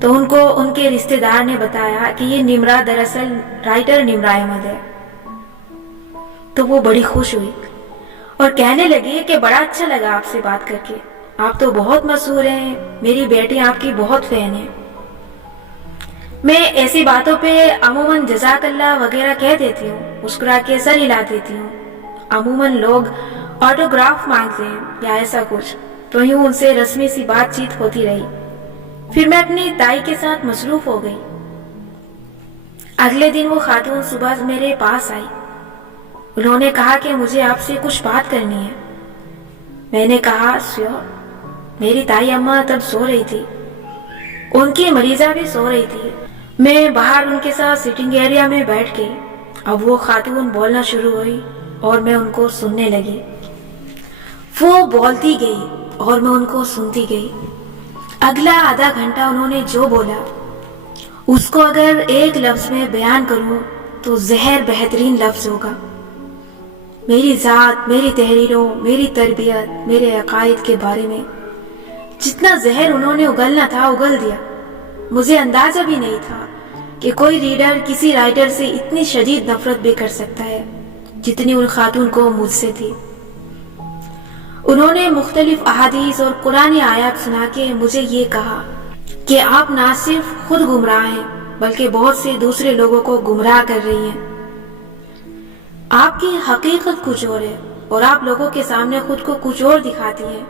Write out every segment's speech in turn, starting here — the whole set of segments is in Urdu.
تو ان کو ان کے رشتے دار نے بتایا کہ یہ نمرا دراصل رائٹر نمرا احمد ہے۔ تو وہ بڑی خوش ہوئی اور کہنے لگی کہ بڑا اچھا لگا آپ سے بات کر کے، آپ تو بہت مشہور ہیں، میری بیٹی آپ کی بہت فین ہے۔ میں ایسی باتوں پہ عموماً جزاک اللہ وغیرہ کہہ دیتی ہوں، مسکرا کے سر ہلا دیتی ہوں۔ عموماً لوگ آٹوگراف مانگتے ہیں یا ایسا کچھ، تو یوں ان سے رسمی سی بات چیت ہوتی رہی۔ پھر میں اپنی تائی کے ساتھ مصروف ہو گئی۔ اگلے دن وہ خاتون صبح میرے پاس آئی۔ انہوں نے کہا کہ مجھے آپ سے کچھ بات کرنی ہے۔ میں نے کہا سیور۔ میری تائی اماں تب سو رہی تھی، ان کی مریضہ بھی سو رہی تھی۔ میں باہر ان کے ساتھ سٹنگ ایریا میں بیٹھ گئی۔ اب وہ خاتون بولنا شروع ہوئی اور میں ان کو سننے لگی۔ وہ بولتی گئی اور میں ان کو سنتی گئی۔ اگلا آدھا گھنٹہ انہوں نے جو بولا اس کو اگر ایک لفظ میں بیان کروں تو زہر بہترین لفظ ہوگا۔ میری ذات، میری تحریروں، میری تربیت، میرے عقائد کے بارے میں جتنا زہر انہوں نے اگلنا تھا اگل دیا۔ مجھے اندازہ بھی نہیں تھا کہ کوئی ریڈر کسی رائٹر سے اتنی شدید نفرت بھی کر سکتا ہے جتنی ان خاتون کو مجھ سے تھی۔ انہوں نے مختلف احادیث اور قرآنی آیات سنا کے مجھے یہ کہا کہ آپ نہ صرف خود گمراہ ہیں بلکہ بہت سے دوسرے لوگوں کو گمراہ کر رہی ہیں۔ آپ کی حقیقت کچھ اور ہے اور آپ لوگوں کے سامنے خود کو کچھ اور دکھاتی ہیں۔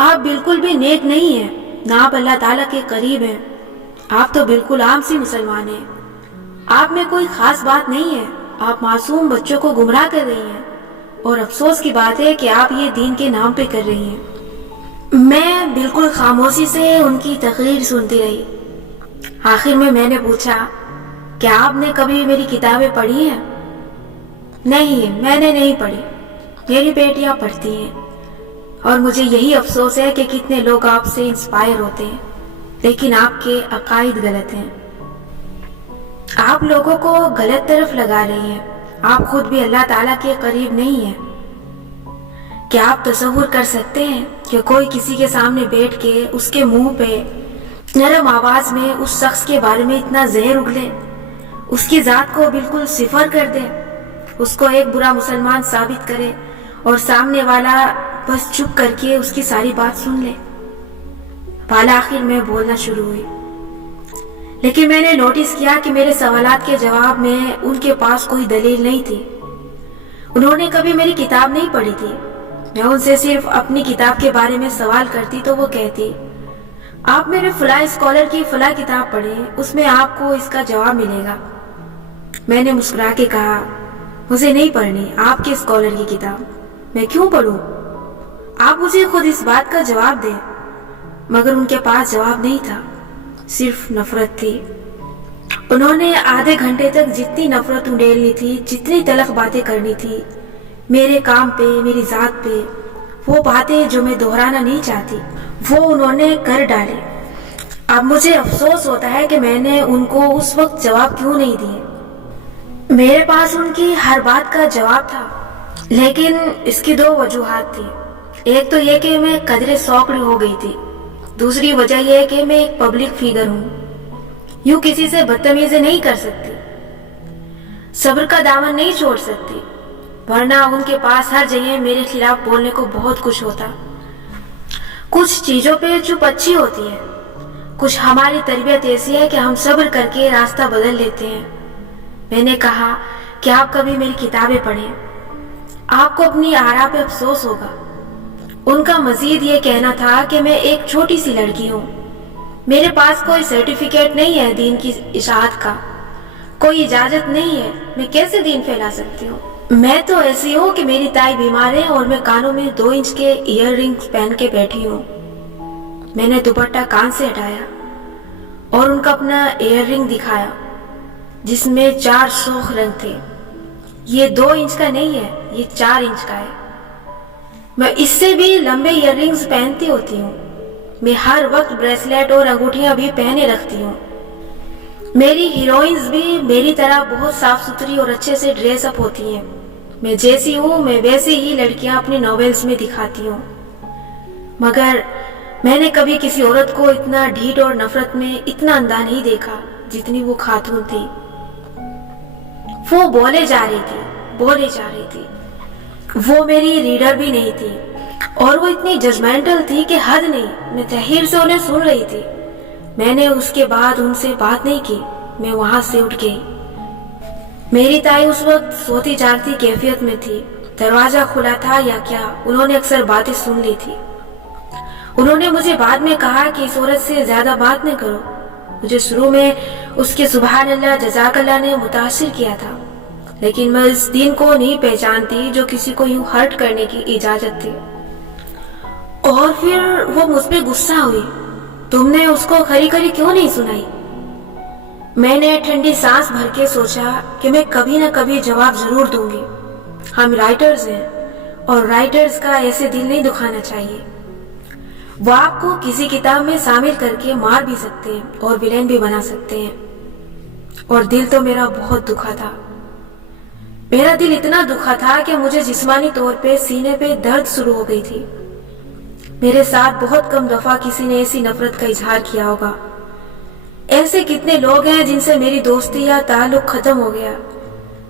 آپ بالکل بھی نیک نہیں ہیں، نہ آپ اللہ تعالیٰ کے قریب ہیں۔ آپ تو بالکل عام سی مسلمان ہیں۔ آپ میں کوئی خاص بات نہیں ہے۔ آپ معصوم بچوں کو گمراہ کر رہی ہیں اور افسوس کی بات ہے کہ آپ یہ دین کے نام پہ کر رہی ہیں۔ میں بالکل خاموشی سے ان کی تقریر سنتی رہی۔ آخر میں نے پوچھا کہ آپ نے کبھی میری کتابیں پڑھی ہیں؟ نہیں، میں نے نہیں پڑھی، میری بیٹیاں پڑھتی ہیں، اور مجھے یہی افسوس ہے کہ کتنے لوگ آپ سے انسپائر ہوتے ہیں لیکن آپ کے عقائد غلط ہیں۔ آپ لوگوں کو غلط طرف لگا رہی ہیں۔ آپ خود بھی اللہ تعالیٰ کے قریب نہیں ہیں۔ کیا آپ تصور کر سکتے ہیں کہ کوئی کسی کے سامنے بیٹھ کے اس کے منہ پہ نرم آواز میں اس شخص کے بارے میں اتنا زہر اگلے، اس کی ذات کو بالکل صفر کر دے، اس کو ایک برا مسلمان ثابت کرے اور سامنے والا بس چپ کر کے اس کی ساری بات سن لے؟ بالآخر میں بولنا شروع ہوئی، لیکن میں نے نوٹس کیا کہ میرے سوالات کے جواب میں ان کے پاس کوئی دلیل نہیں تھی۔ انہوں نے کبھی میری کتاب نہیں پڑھی تھی۔ میں ان سے صرف اپنی کتاب کے بارے میں سوال کرتی تو وہ کہتی آپ میرے فلاں اسکالر کی فلاں کتاب پڑھیں، اس میں آپ کو اس کا جواب ملے گا۔ میں نے مسکرا کے کہا مجھے نہیں پڑھنی آپ کے اسکالر کی کتاب، میں کیوں پڑھوں؟ آپ مجھے خود اس بات کا جواب دیں۔ مگر ان کے پاس جواب نہیں تھا، صرف نفرت تھی۔ انہوں نے آدھے گھنٹے تک جتنی نفرت انڈیلنی تھی، جتنی تلخ باتیں کرنی تھی میرے کام پہ، میری ذات پہ، وہ باتیں جو میں دہرانا نہیں چاہتی وہ انہوں نے کر ڈالے۔ اب مجھے افسوس ہوتا ہے کہ میں نے ان کو اس وقت جواب کیوں نہیں دیے۔ میرے پاس ان کی ہر بات کا جواب تھا، لیکن اس کی دو وجوہات تھی۔ ایک تو یہ کہ میں قدرے سوکڑی ہو گئی تھی، دوسری وجہ یہ ہے کہ میں ایک پبلک فیگر ہوں، یوں کسی سے بدتمیزی نہیں کر سکتی، صبر کا دامن نہیں چھوڑ سکتی، ورنہ ان کے پاس ہر جگہ میرے خلاف بولنے کو بہت کچھ ہوتا۔ کچھ چیزوں پہ چپ اچھی ہوتی ہے، کچھ ہماری تربیت ایسی ہے کہ ہم صبر کر کے راستہ بدل لیتے ہیں۔ میں نے کہا کہ آپ کبھی میری کتابیں پڑھیں، آپ کو اپنی آراء پہ افسوس ہوگا۔ ان کا مزید یہ کہنا تھا کہ میں ایک چھوٹی سی لڑکی ہوں، میرے پاس کوئی سرٹیفکیٹ نہیں ہے دین کی اشاعت کا، کوئی اجازت نہیں ہے، میں کیسے دین پھیلا سکتی ہوں؟ میں تو ایسی ہوں کہ میری تائی بیمار ہے اور میں کانوں میں 2 انچ کے ایئر رنگز پہن کے بیٹھی ہوں۔ میں نے دوپٹہ کان سے ہٹایا اور ان کا اپنا ایئر رنگ دکھایا جس میں 4 سرخ رنگ تھے۔ یہ 2 انچ کا نہیں ہے، یہ 4 انچ کا ہے۔ میں اس سے بھی لمبے ایئر رنگز پہنتی ہوتی ہوں۔ میں ہر وقت بریسلیٹ اور انگوٹھیاں بھی پہنے رکھتی ہوں۔ میری ہیروئنز بھی میری طرح بہت صاف ستھری اور اچھے سے ڈریس اپ ہوتی ہیں۔ میں جیسی ہوں میں ویسے ہی لڑکیاں اپنی ناولز میں دکھاتی ہوں، مگر میں نے کبھی کسی عورت کو اتنا ڈھیٹ اور نفرت میں اتنا اندھا نہیں دیکھا جتنی وہ خاتون تھی. وہ بولے جا رہی تھی. وہ میری ریڈر بھی نہیں تھی اور وہ اتنی ججمنٹل تھی کہ حد نہیں. میں تحیر سے انہیں سن رہی تھی. میں نے اس کے بعد ان سے بات نہیں کی. میں وہاں سے اٹھ گئی. میری تائی اس وقت سوتی جاگتی کیفیت میں تھی. دروازہ کھلا تھا یا کیا، انہوں نے اکثر باتیں سن لی تھی. انہوں نے مجھے بعد میں کہا کہ اس عورت سے زیادہ بات نہ کرو. مجھے شروع میں اس کے سبحان اللہ جزاک اللہ نے متاثر کیا تھا، لیکن میں اس دین کو نہیں پہچانتی جو کسی کو یوں ہرٹ کرنے کی اجازت تھی. اور پھر وہ مجھ پہ غصہ ہوئی. تم نے اس کو کھری کھری کیوں نہیں سنائی؟ میں نے ٹھنڈی سانس بھر کے سوچا کہ میں کبھی نہ کبھی جواب ضرور دوں گی. ہم رائٹرز ہیں اور رائٹرز کا ایسے دل نہیں دکھانا چاہیے. وہ آپ کو کسی کتاب میں شامل کر کے مار بھی سکتے ہیں اور ویلن بھی بنا سکتے ہیں. اور دل تو میرا بہت دکھا تھا. میرا دل اتنا دکھا تھا کہ مجھے جسمانی طور پہ سینے پہ درد شروع ہو گئی تھی. میرے ساتھ بہت کم دفعہ کسی نے ایسی نفرت کا اظہار کیا ہوگا. ایسے کتنے لوگ ہیں جن سے میری دوستی یا تعلق ختم ہو گیا،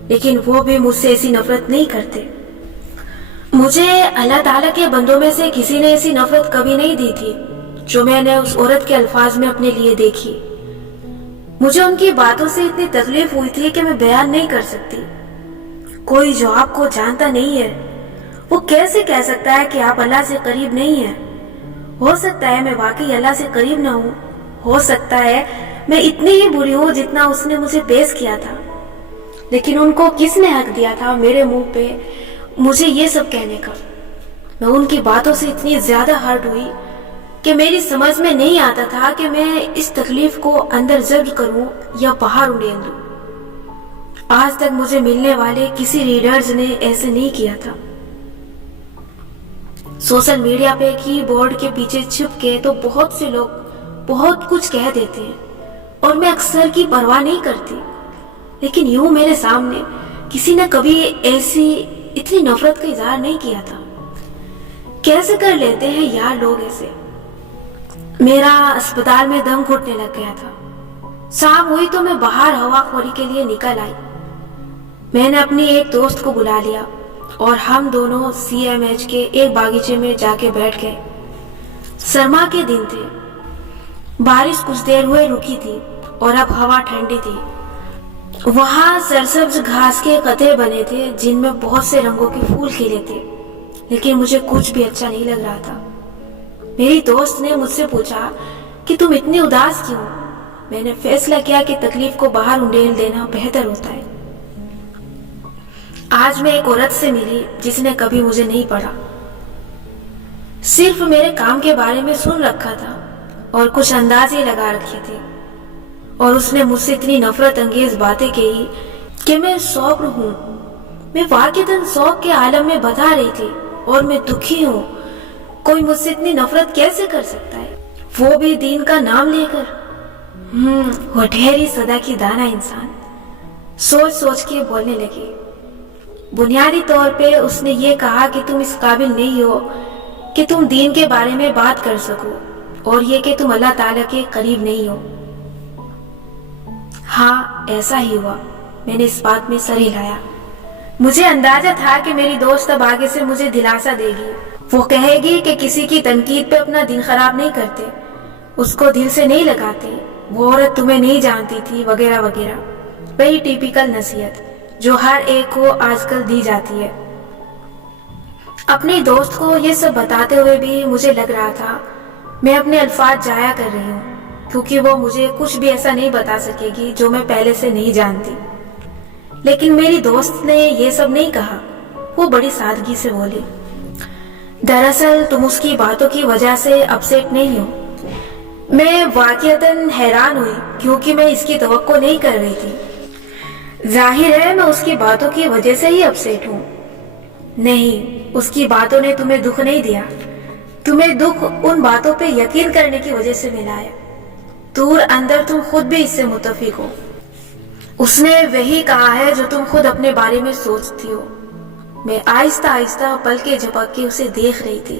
لیکن وہ بھی مجھ سے ایسی نفرت نہیں کرتے. مجھے اللہ تعالیٰ کے بندوں میں سے کسی نے ایسی نفرت کبھی نہیں دی تھی جو میں نے اس عورت کے الفاظ میں اپنے لیے دیکھی. مجھے ان کی باتوں سے اتنی تکلیف ہوئی تھی کہ میں بیان نہیں کر سکتی. کوئی جو آپ کو جانتا نہیں ہے وہ کیسے کہہ سکتا ہے کہ آپ اللہ سے قریب نہیں ہیں؟ ہو سکتا ہے میں واقعی اللہ سے قریب نہ ہوں. ہو سکتا ہے میں اتنی ہی بری ہوں جتنا اس نے مجھے پیش کیا تھا. لیکن ان کو کس نے حق دیا تھا میرے منہ پہ مجھے یہ سب کہنے کا؟ میں ان کی باتوں سے اتنی زیادہ ہرٹ ہوئی کہ میری سمجھ میں نہیں آتا تھا کہ میں اس تکلیف کو اندر ضبط کروں یا باہر انڈیل دوں. آج تک مجھے ملنے والے کسی ریڈرز نے ایسے نہیں کیا تھا. سوشل میڈیا پہ کی بورڈ کے پیچھے چھپ کے تو بہت سے لوگ بہت کچھ کہہ دیتے ہیں اور میں اکثر کی پرواہ نہیں کرتی. لیکن یوں میرے سامنے کسی نے کبھی ایسی اتنی نفرت کا اظہار نہیں کیا تھا. کیسے کر لیتے ہیں یار لوگ ایسے؟ میرا اسپتال میں دم گھٹنے لگ گیا تھا. شام ہوئی تو میں باہر ہوا خوری کے لیے نکل آئی. میں نے اپنی ایک دوست کو بلا لیا اور ہم دونوں CMH کے ایک باغیچے میں جا کے بیٹھ گئے. سرما کے دن تھے. بارش کچھ دیر ہوئے رکی تھی اور اب ہوا ٹھنڈی تھی. وہاں سرسبز گھاس کے قطعے بنے تھے جن میں بہت سے رنگوں کے پھول کھلے تھے، لیکن مجھے کچھ بھی اچھا نہیں لگ رہا تھا. میری دوست نے مجھ سے پوچھا کہ تم اتنی اداس کیوں؟ میں نے فیصلہ کیا کہ تکلیف کو باہر انڈیل دینا بہتر ہوتا ہے. آج میں ایک عورت سے ملی جس نے کبھی مجھے نہیں پڑھا، صرف میرے کام کے بارے میں سن رکھا تھا اور کچھ اندازے لگا رکھے تھے. اور اس نے مجھ سے اتنی نفرت انگیز باتیں کہی کہ میں شوق ہوں. میں واقعتاً شوق کے عالم میں بتا رہی تھی اور میں دکھی ہوں. کوئی مجھ سے اتنی نفرت کیسے کر سکتا ہے، وہ بھی دین کا نام لے کر؟ وہ ٹھہری صدا کی دانا انسان سوچ سوچ کے بولنے لگی. بنیادی طور پہ اس نے یہ کہا کہ تم اس قابل نہیں ہو کہ تم دین کے بارے میں بات کر سکو، اور یہ کہ تم اللہ تعالیٰ کے قریب نہیں ہو. ہاں ایسا ہی ہوا. میں نے اس بات میں سر ہلایا. مجھے اندازہ تھا کہ میری دوست اب آگے سے مجھے دلاسا دے گی. وہ کہے گی کہ کسی کی تنقید پہ اپنا دن خراب نہیں کرتے، اس کو دل سے نہیں لگاتے، وہ عورت تمہیں نہیں جانتی تھی وغیرہ وغیرہ. وہی ٹیپیکل نصیحت جو ہر ایک کو آج کل دی جاتی ہے. اپنی دوست کو یہ سب بتاتے ہوئے بھی مجھے لگ رہا تھا میں اپنے الفاظ ضائع کر رہی ہوں، کیونکہ وہ مجھے کچھ بھی ایسا نہیں بتا سکے گی جو میں پہلے سے نہیں جانتی. لیکن میری دوست نے یہ سب نہیں کہا. وہ بڑی سادگی سے بولی، دراصل تم اس کی باتوں کی وجہ سے اپسیٹ نہیں ہو. میں واقعتاً حیران ہوئی کیونکہ میں اس کی توقع نہیں کر رہی تھی. ظاہر ہے میں اس کی باتوں کی وجہ سے ہی اپسیٹ ہوں. نہیں، اس کی باتوں نے تمہیں دکھ نہیں دیا. تمہیں دکھ ان باتوں پہ یقین کرنے کی وجہ سے ملا ہے. دور اندر تم خود بھی اس سے متفق ہو. اس نے وہی کہا ہے جو تم خود اپنے بارے میں سوچتی ہو. میں آہستہ آہستہ پلکیں جھپک کے اسے دیکھ رہی تھی.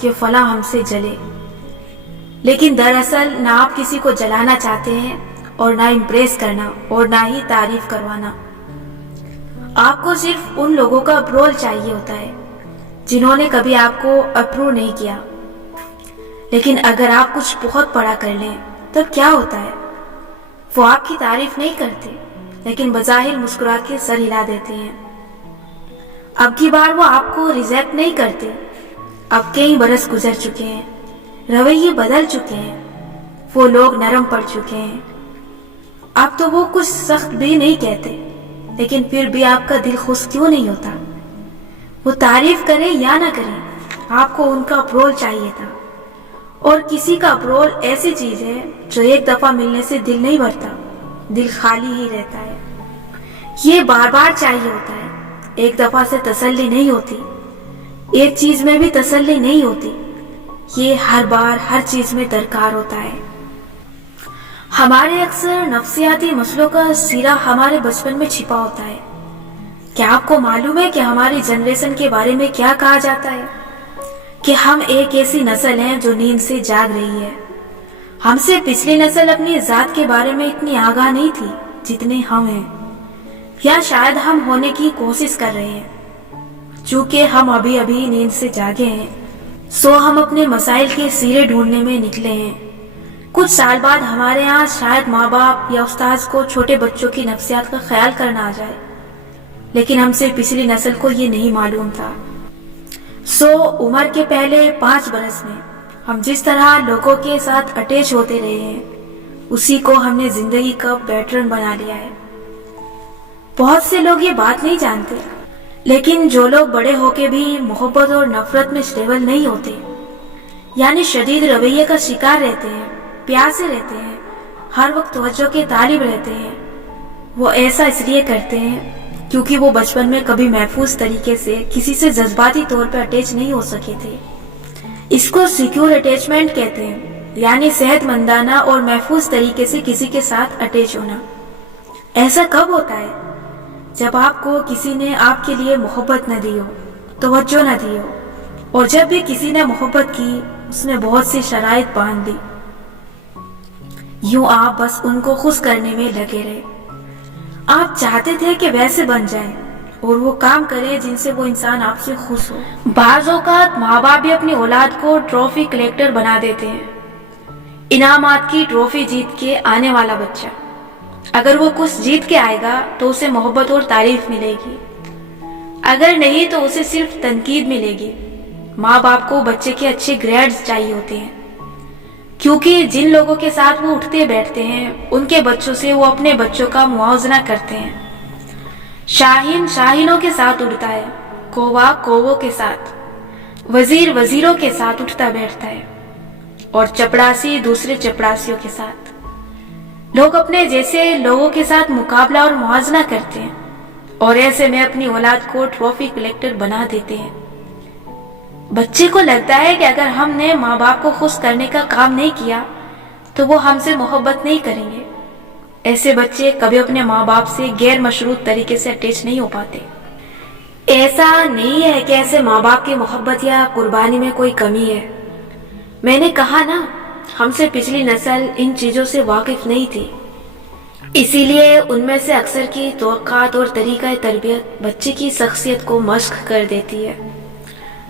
کہ فلاں ہم سے جلے، لیکن دراصل نہ آپ کسی کو جلانا چاہتے ہیں اور نہ امپریس کرنا اور نہ ہی تعریف کروانا۔ آپ کو صرف ان لوگوں کا اپروول چاہیے ہوتا ہے جنہوں نے کبھی آپ کو اپروو نہیں کیا۔ لیکن اگر آپ کچھ بہت بڑا کر لیں تب کیا ہوتا ہے؟ وہ آپ کی تعریف نہیں کرتے لیکن بظاہر مسکرا کے سر ہلا دیتے ہیں۔ اب کی بار وہ آپ کو ریجیکٹ نہیں کرتے۔ اب کئی برس گزر چکے ہیں، رویے بدل چکے ہیں، وہ لوگ نرم پڑ چکے ہیں۔ اب تو وہ کچھ سخت بھی نہیں کہتے، لیکن پھر بھی آپ کا دل خوش کیوں نہیں ہوتا؟ وہ تعریف کریں یا نہ کریں، آپ کو ان کا اپروول چاہیے تھا۔ اور کسی کا اپروول ایسی چیز ہے جو ایک دفعہ ملنے سے دل نہیں بھرتا، دل خالی ہی رہتا ہے۔ یہ بار بار چاہیے ہوتا ہے، ایک دفعہ سے تسلی نہیں ہوتی، ایک چیز میں بھی تسلی نہیں ہوتی، یہ ہر بار ہر چیز میں درکار ہوتا ہے۔ ہمارے اکثر نفسیاتی مسئلوں کا سرا ہمارے بچپن میں چھپا ہوتا ہے۔ کیا آپ کو معلوم ہے کہ ہماری جنریشن کے بارے میں کیا کہا جاتا ہے؟ کہ ہم ایک ایسی نسل ہیں جو نیند سے جاگ رہی ہے۔ ہم سے پچھلی نسل اپنی ذات کے بارے میں اتنی آگاہ نہیں تھی جتنے ہم ہیں، یا شاید ہم ہونے کی کوشش کر رہے ہیں۔ چونکہ ہم ابھی ابھی نیند سے جاگے ہیں، سو ہم اپنے مسائل کے سرے ڈھونڈنے میں نکلے ہیں۔ کچھ سال بعد ہمارے ہاں شاید ماں باپ یا استاذ کو چھوٹے بچوں کی نفسیات کا خیال کرنا آ جائے، لیکن ہم سے پچھلی نسل کو یہ نہیں معلوم تھا۔ سو عمر کے پہلے 5 برس میں ہم جس طرح لوگوں کے ساتھ اٹیچ ہوتے رہے ہیں، اسی کو ہم نے زندگی کا پیٹرن بنا لیا ہے۔ بہت سے لوگ یہ بات نہیں جانتے، لیکن جو لوگ بڑے ہو کے بھی محبت اور نفرت میں اسٹیبل نہیں ہوتے، یعنی شدید رویے کا شکار رہتے ہیں، پیاسے رہتے ہیں، ہر وقت توجہ کے طالب رہتے ہیں، وہ ایسا اس لیے کرتے ہیں کیونکہ وہ بچپن میں کبھی محفوظ طریقے سے کسی سے جذباتی طور پر اٹیچ نہیں ہو سکے تھے۔ اس کو سیکیور اٹیچمنٹ کہتے ہیں، یعنی صحت مندانہ اور محفوظ طریقے سے کسی کے ساتھ اٹیچ ہونا۔ ایسا کب ہوتا ہے؟ جب آپ کو کسی نے آپ کے لیے محبت نہ دی ہو، توجہ نہ دی ہو، اور جب بھی کسی نے محبت کی اس نے بہت سی شرائط باندھ دی، یوں آپ بس ان کو خوش کرنے میں لگے رہے۔ آپ چاہتے تھے کہ ویسے بن جائیں اور وہ کام کرے جن سے وہ انسان آپ سے خوش ہو۔ بعض اوقات ماں باپ بھی اپنی اولاد کو ٹرافی کلیکٹر بنا دیتے ہیں، انعامات کی ٹرافی جیت کے آنے والا بچہ۔ اگر وہ کچھ جیت کے آئے گا تو اسے محبت اور تعریف ملے گی، اگر نہیں تو اسے صرف تنقید ملے گی۔ ماں باپ کو بچے کے اچھے گریڈز چاہیے ہوتے ہیں، کیونکہ جن لوگوں کے ساتھ وہ اٹھتے بیٹھتے ہیں ان کے بچوں سے وہ اپنے بچوں کا موازنہ کرتے ہیں۔ شاہین شاہینوں کے ساتھ اڑتا ہے، کووا کووں کے ساتھ، وزیر وزیروں کے ساتھ اٹھتا بیٹھتا ہے، اور چپڑاسی دوسرے چپڑاسیوں کے ساتھ۔ لوگ اپنے جیسے لوگوں کے ساتھ مقابلہ اور موازنہ کرتے ہیں، اور ایسے میں اپنی اولاد کو ٹرافی کلیکٹر بنا دیتے ہیں۔ بچے کو لگتا ہے کہ اگر ہم نے ماں باپ کو خوش کرنے کا کام نہیں کیا تو وہ ہم سے محبت نہیں کریں گے۔ ایسے بچے کبھی اپنے ماں باپ سے غیر مشروط طریقے سے اٹیچ نہیں ہو پاتے۔ ایسا نہیں ہے کہ ایسے ماں باپ کی محبت یا قربانی میں کوئی کمی ہے۔ میں نے کہا نا، ہم سے پچھلی نسل ان چیزوں سے واقف نہیں تھی، اسی لیے ان میں سے اکثر کی توقعات اور طریقہ تربیت بچے کی شخصیت کو مشق کر دیتی ہے۔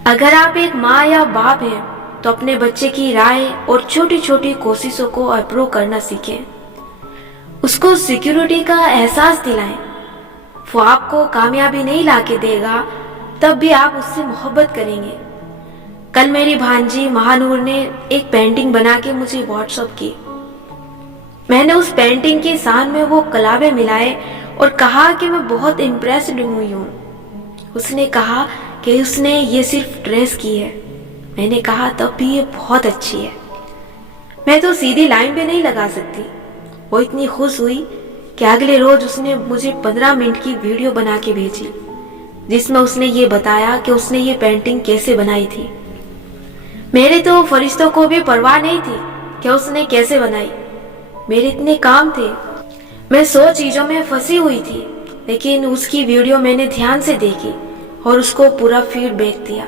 اگر آپ ایک ماں یا باپ ہیں تو اپنے بچے کی رائے اور چھوٹی چھوٹی کوششوں کو اپروو کرنا سیکھیں، اس کو سیکیورٹی کا احساس دلائیں۔ وہ آپ کو کامیابی نہیں لا کے دے گا، تب بھی آپ اس سے محبت کریں گے۔ کل میری بھانجی مہانور نے ایک پینٹنگ بنا کے مجھے واٹس ایپ کی۔ میں نے اس پینٹنگ کے سان میں وہ کلابیں ملائے اور کہا کہ میں بہت امپریسڈ ہوئی ہوں۔ اس نے کہا کہ اس نے یہ صرف ٹریس کی ہے۔ میں نے کہا تب بھی یہ بہت اچھی ہے۔ میں تو سیدھی لائن بھی نہیں لگا سکتی۔ وہ اتنی خوش ہوئی کہ اگلے روز اس نے مجھے 15 منٹ کی ویڈیو بنا کے بھیجی، جس میں اس نے یہ بتایا کہ اس نے یہ پینٹنگ کیسے بنائی تھی۔ میرے تو فرشتوں کو بھی پرواہ نہیں تھی کہ اس نے کیسے بنائی، میرے اتنے کام تھے، میں 100 چیزوں میں پھنسی ہوئی تھی، لیکن اس کی ویڈیو میں نے دھیان سے دیکھی اور اس کو پورا فیڈ بیک دیا۔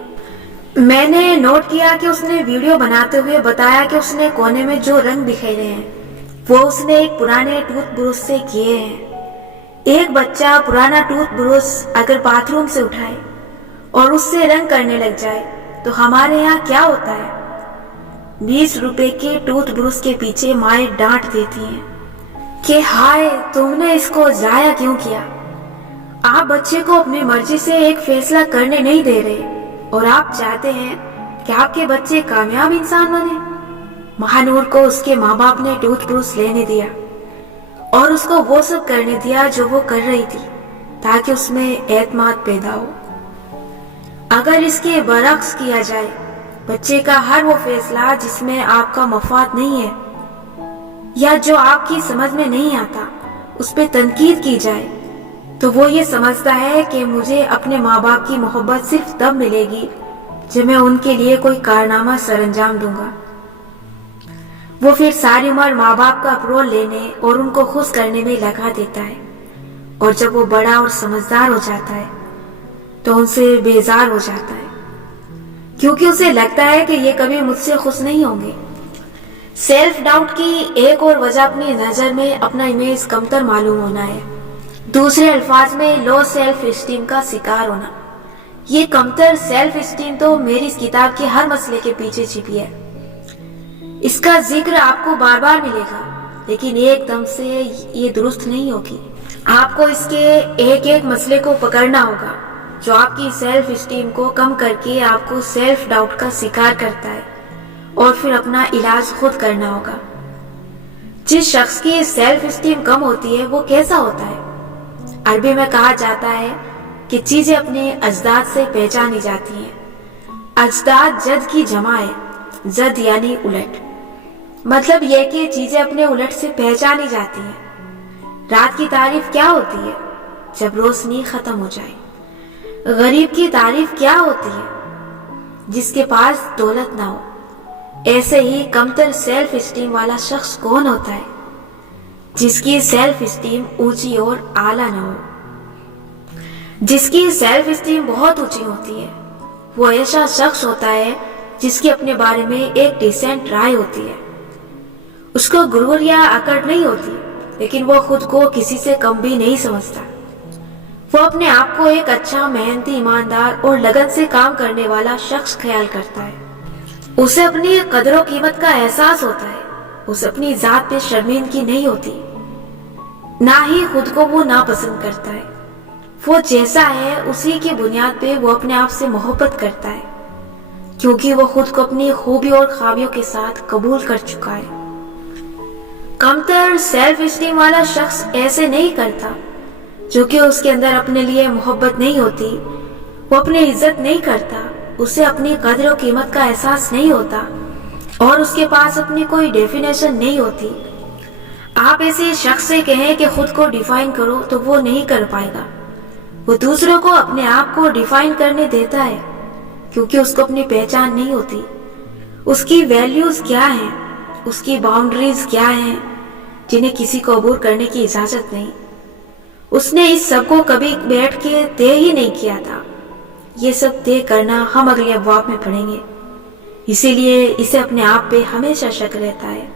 میں نے نوٹ کیا کہ اس نے ویڈیو بناتے ہوئے بتایا کہ اس نے کونے میں جو رنگ بکھیرے ہیں وہ اس نے ایک پرانے ٹوتھ برش سے کیے ہیں۔ ایک بچہ پرانا ٹوتھ برش اگر باتھ روم سے اٹھائے اور اس سے رنگ کرنے لگ جائے تو ہمارے یہاں کیا ہوتا ہے؟ 20 روپے کے ٹوتھ برش کے پیچھے مائیں ڈانٹ دیتی ہیں کہ ہائے تم نے اس کو ضائع کیوں کیا۔ آپ بچے کو اپنی مرضی سے ایک فیصلہ کرنے نہیں دے رہے اور آپ چاہتے ہیں کہ آپ کے بچے کامیاب انسان بنے۔ مہانور کو اس کے ماں باپ نے ٹوتھ برش لینے دیا اور اس کو وہ سب کرنے دیا جو وہ کر رہی تھی تاکہ اس میں اعتماد پیدا ہو۔ اگر اس کے برعکس کیا جائے، بچے کا ہر وہ فیصلہ جس میں آپ کا مفاد نہیں ہے یا جو آپ کی سمجھ میں نہیں آتا اس پہ تنقید کی جائے تو وہ یہ سمجھتا ہے کہ مجھے اپنے ماں باپ کی محبت صرف تب ملے گی جب میں ان کے لیے کوئی کارنامہ سر انجام دوں گا۔ وہ پھر ساری عمر ماں باپ کا اپروول لینے اور ان کو خوش کرنے میں لگا دیتا ہے، اور جب وہ بڑا اور سمجھدار ہو جاتا ہے تو ان سے بیزار ہو جاتا ہے کیونکہ اسے لگتا ہے کہ یہ کبھی مجھ سے خوش نہیں ہوں گے۔ سیلف ڈاؤٹ کی ایک اور وجہ اپنی نظر میں اپنا امیج کمتر معلوم ہونا ہے، دوسرے الفاظ میں لو سیلف اسٹیم کا شکار ہونا۔ یہ کمتر سیلف اسٹیم تو میری اس کتاب کے ہر مسئلے کے پیچھے چھپی ہے۔ اس کا ذکر آپ کو بار بار ملے گا لیکن ایک دم سے یہ درست نہیں ہوگی۔ آپ کو اس کے ایک ایک مسئلے کو پکڑنا ہوگا جو آپ کی سیلف اسٹیم کو کم کر کے آپ کو سیلف ڈاؤٹ کا شکار کرتا ہے، اور پھر اپنا علاج خود کرنا ہوگا۔ جس شخص کی سیلف اسٹیم کم ہوتی ہے وہ کیسا ہوتا ہے؟ عربی میں کہا جاتا ہے کہ چیزیں اپنے اجداد سے پہچانی جاتی ہیں۔ اجداد جد کی جمع ہے، جد یعنی الٹ، مطلب یہ کہ چیزیں اپنے الٹ سے پہچانی جاتی ہیں۔ رات کی تعریف کیا ہوتی ہے؟ جب روشنی ختم ہو جائے۔ غریب کی تعریف کیا ہوتی ہے؟ جس کے پاس دولت نہ ہو۔ ایسے ہی کمتر سیلف اسٹیم والا شخص کون ہوتا ہے؟ جس کی سیلف اسٹیم اونچی اور اعلیٰ نہ ہو۔ جس کی سیلف اسٹیم بہت اونچی ہوتی ہے وہ ایسا شخص ہوتا ہے جس کی اپنے بارے میں ایک ڈیسنٹ رائے ہوتی ہے۔ اس کو غرور یا اکڑ نہیں ہوتی لیکن وہ خود کو کسی سے کم بھی نہیں سمجھتا۔ وہ اپنے آپ کو ایک اچھا، محنتی، ایماندار اور لگن سے کام کرنے والا شخص خیال کرتا ہے۔ اسے اپنی قدر و قیمت کا احساس ہوتا ہے۔ اسے اپنی ذات پہ شرمندگی نہیں ہوتی، نہ ہی خود کو وہ ناپسند کرتا ہے۔ وہ جیسا ہے اسی کی بنیاد پہ وہ اپنے آپ سے محبت کرتا ہے کیونکہ وہ خود کو اپنی خوبیوں اور خامیوں کے ساتھ قبول کر چکا ہے۔ کمتر سیلف اسٹیم والا شخص ایسے نہیں کرتا جو کہ اس کے اندر اپنے لیے محبت نہیں ہوتی، وہ اپنی عزت نہیں کرتا، اسے اپنی قدر و قیمت کا احساس نہیں ہوتا اور اس کے پاس اپنی کوئی ڈیفینیشن نہیں ہوتی۔ آپ ایسے شخص سے کہیں کہ خود کو ڈیفائن کرو تو وہ نہیں کر پائے گا۔ وہ دوسروں کو اپنے آپ کو ڈیفائن کرنے دیتا ہے کیونکہ اس کو اپنی پہچان نہیں ہوتی۔ اس کی ویلیوز کیا ہیں، اس کی باؤنڈریز کیا ہیں جنہیں کسی کو عبور کرنے کی اجازت نہیں۔ اس نے اس سب کو کبھی بیٹھ کے طے ہی نہیں کیا تھا۔ یہ سب طے کرنا ہم اگلے ابواب میں پڑھیں گے، اسی لیے اسے اپنے آپ پہ ہمیشہ شک رہتا ہے۔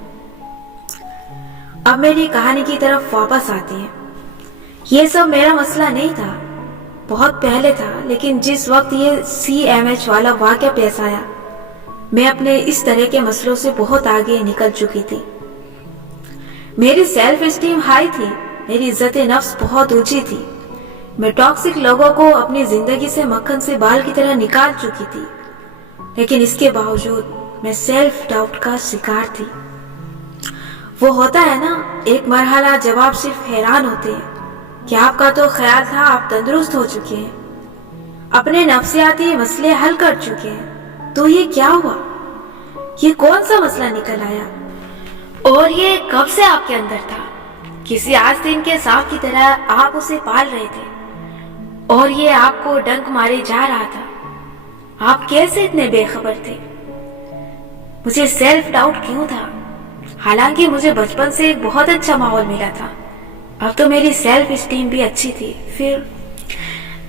اب میری کہانی کی طرف واپس آتے ہیں۔ یہ سب میرا مسئلہ نہیں تھا، بہت پہلے تھا، لیکن جس وقت یہ CMH والا واقعہ پیش آیا میں اپنے اس طرح کے مسئلوں سے بہت آگے نکل چکی تھی۔ میری سیلف اسٹیم ہائی تھی، میری عزت نفس بہت اونچی تھی، میں ٹاکسک لوگوں کو اپنی زندگی سے مکھن سے بال کی طرح نکال چکی تھی، لیکن اس کے باوجود میں سیلف ڈاؤٹ کا شکار تھی۔ وہ ہوتا ہے نا ایک مرحلہ جب آپ صرف حیران ہوتے ہیں کہ آپ کا تو خیال تھا آپ تندرست ہو چکے ہیں، اپنے نفسیاتی مسئلے حل کر چکے ہیں، تو یہ کیا ہوا؟ یہ کون سا مسئلہ نکل آیا؟ اور یہ کب سے آپ کے اندر تھا؟ کسی آستین کے سانپ کی طرح آپ اسے پال رہے تھے اور یہ آپ کو ڈنک مارے جا رہا تھا۔ آپ کیسے اتنے بے خبر تھے؟ مجھے سیلف ڈاؤٹ کیوں تھا؟ حالانکہ مجھے بچپن سے ایک بہت اچھا ماحول ملا تھا، اب تو میری سیلف اسٹیم بھی اچھی تھی۔ پھر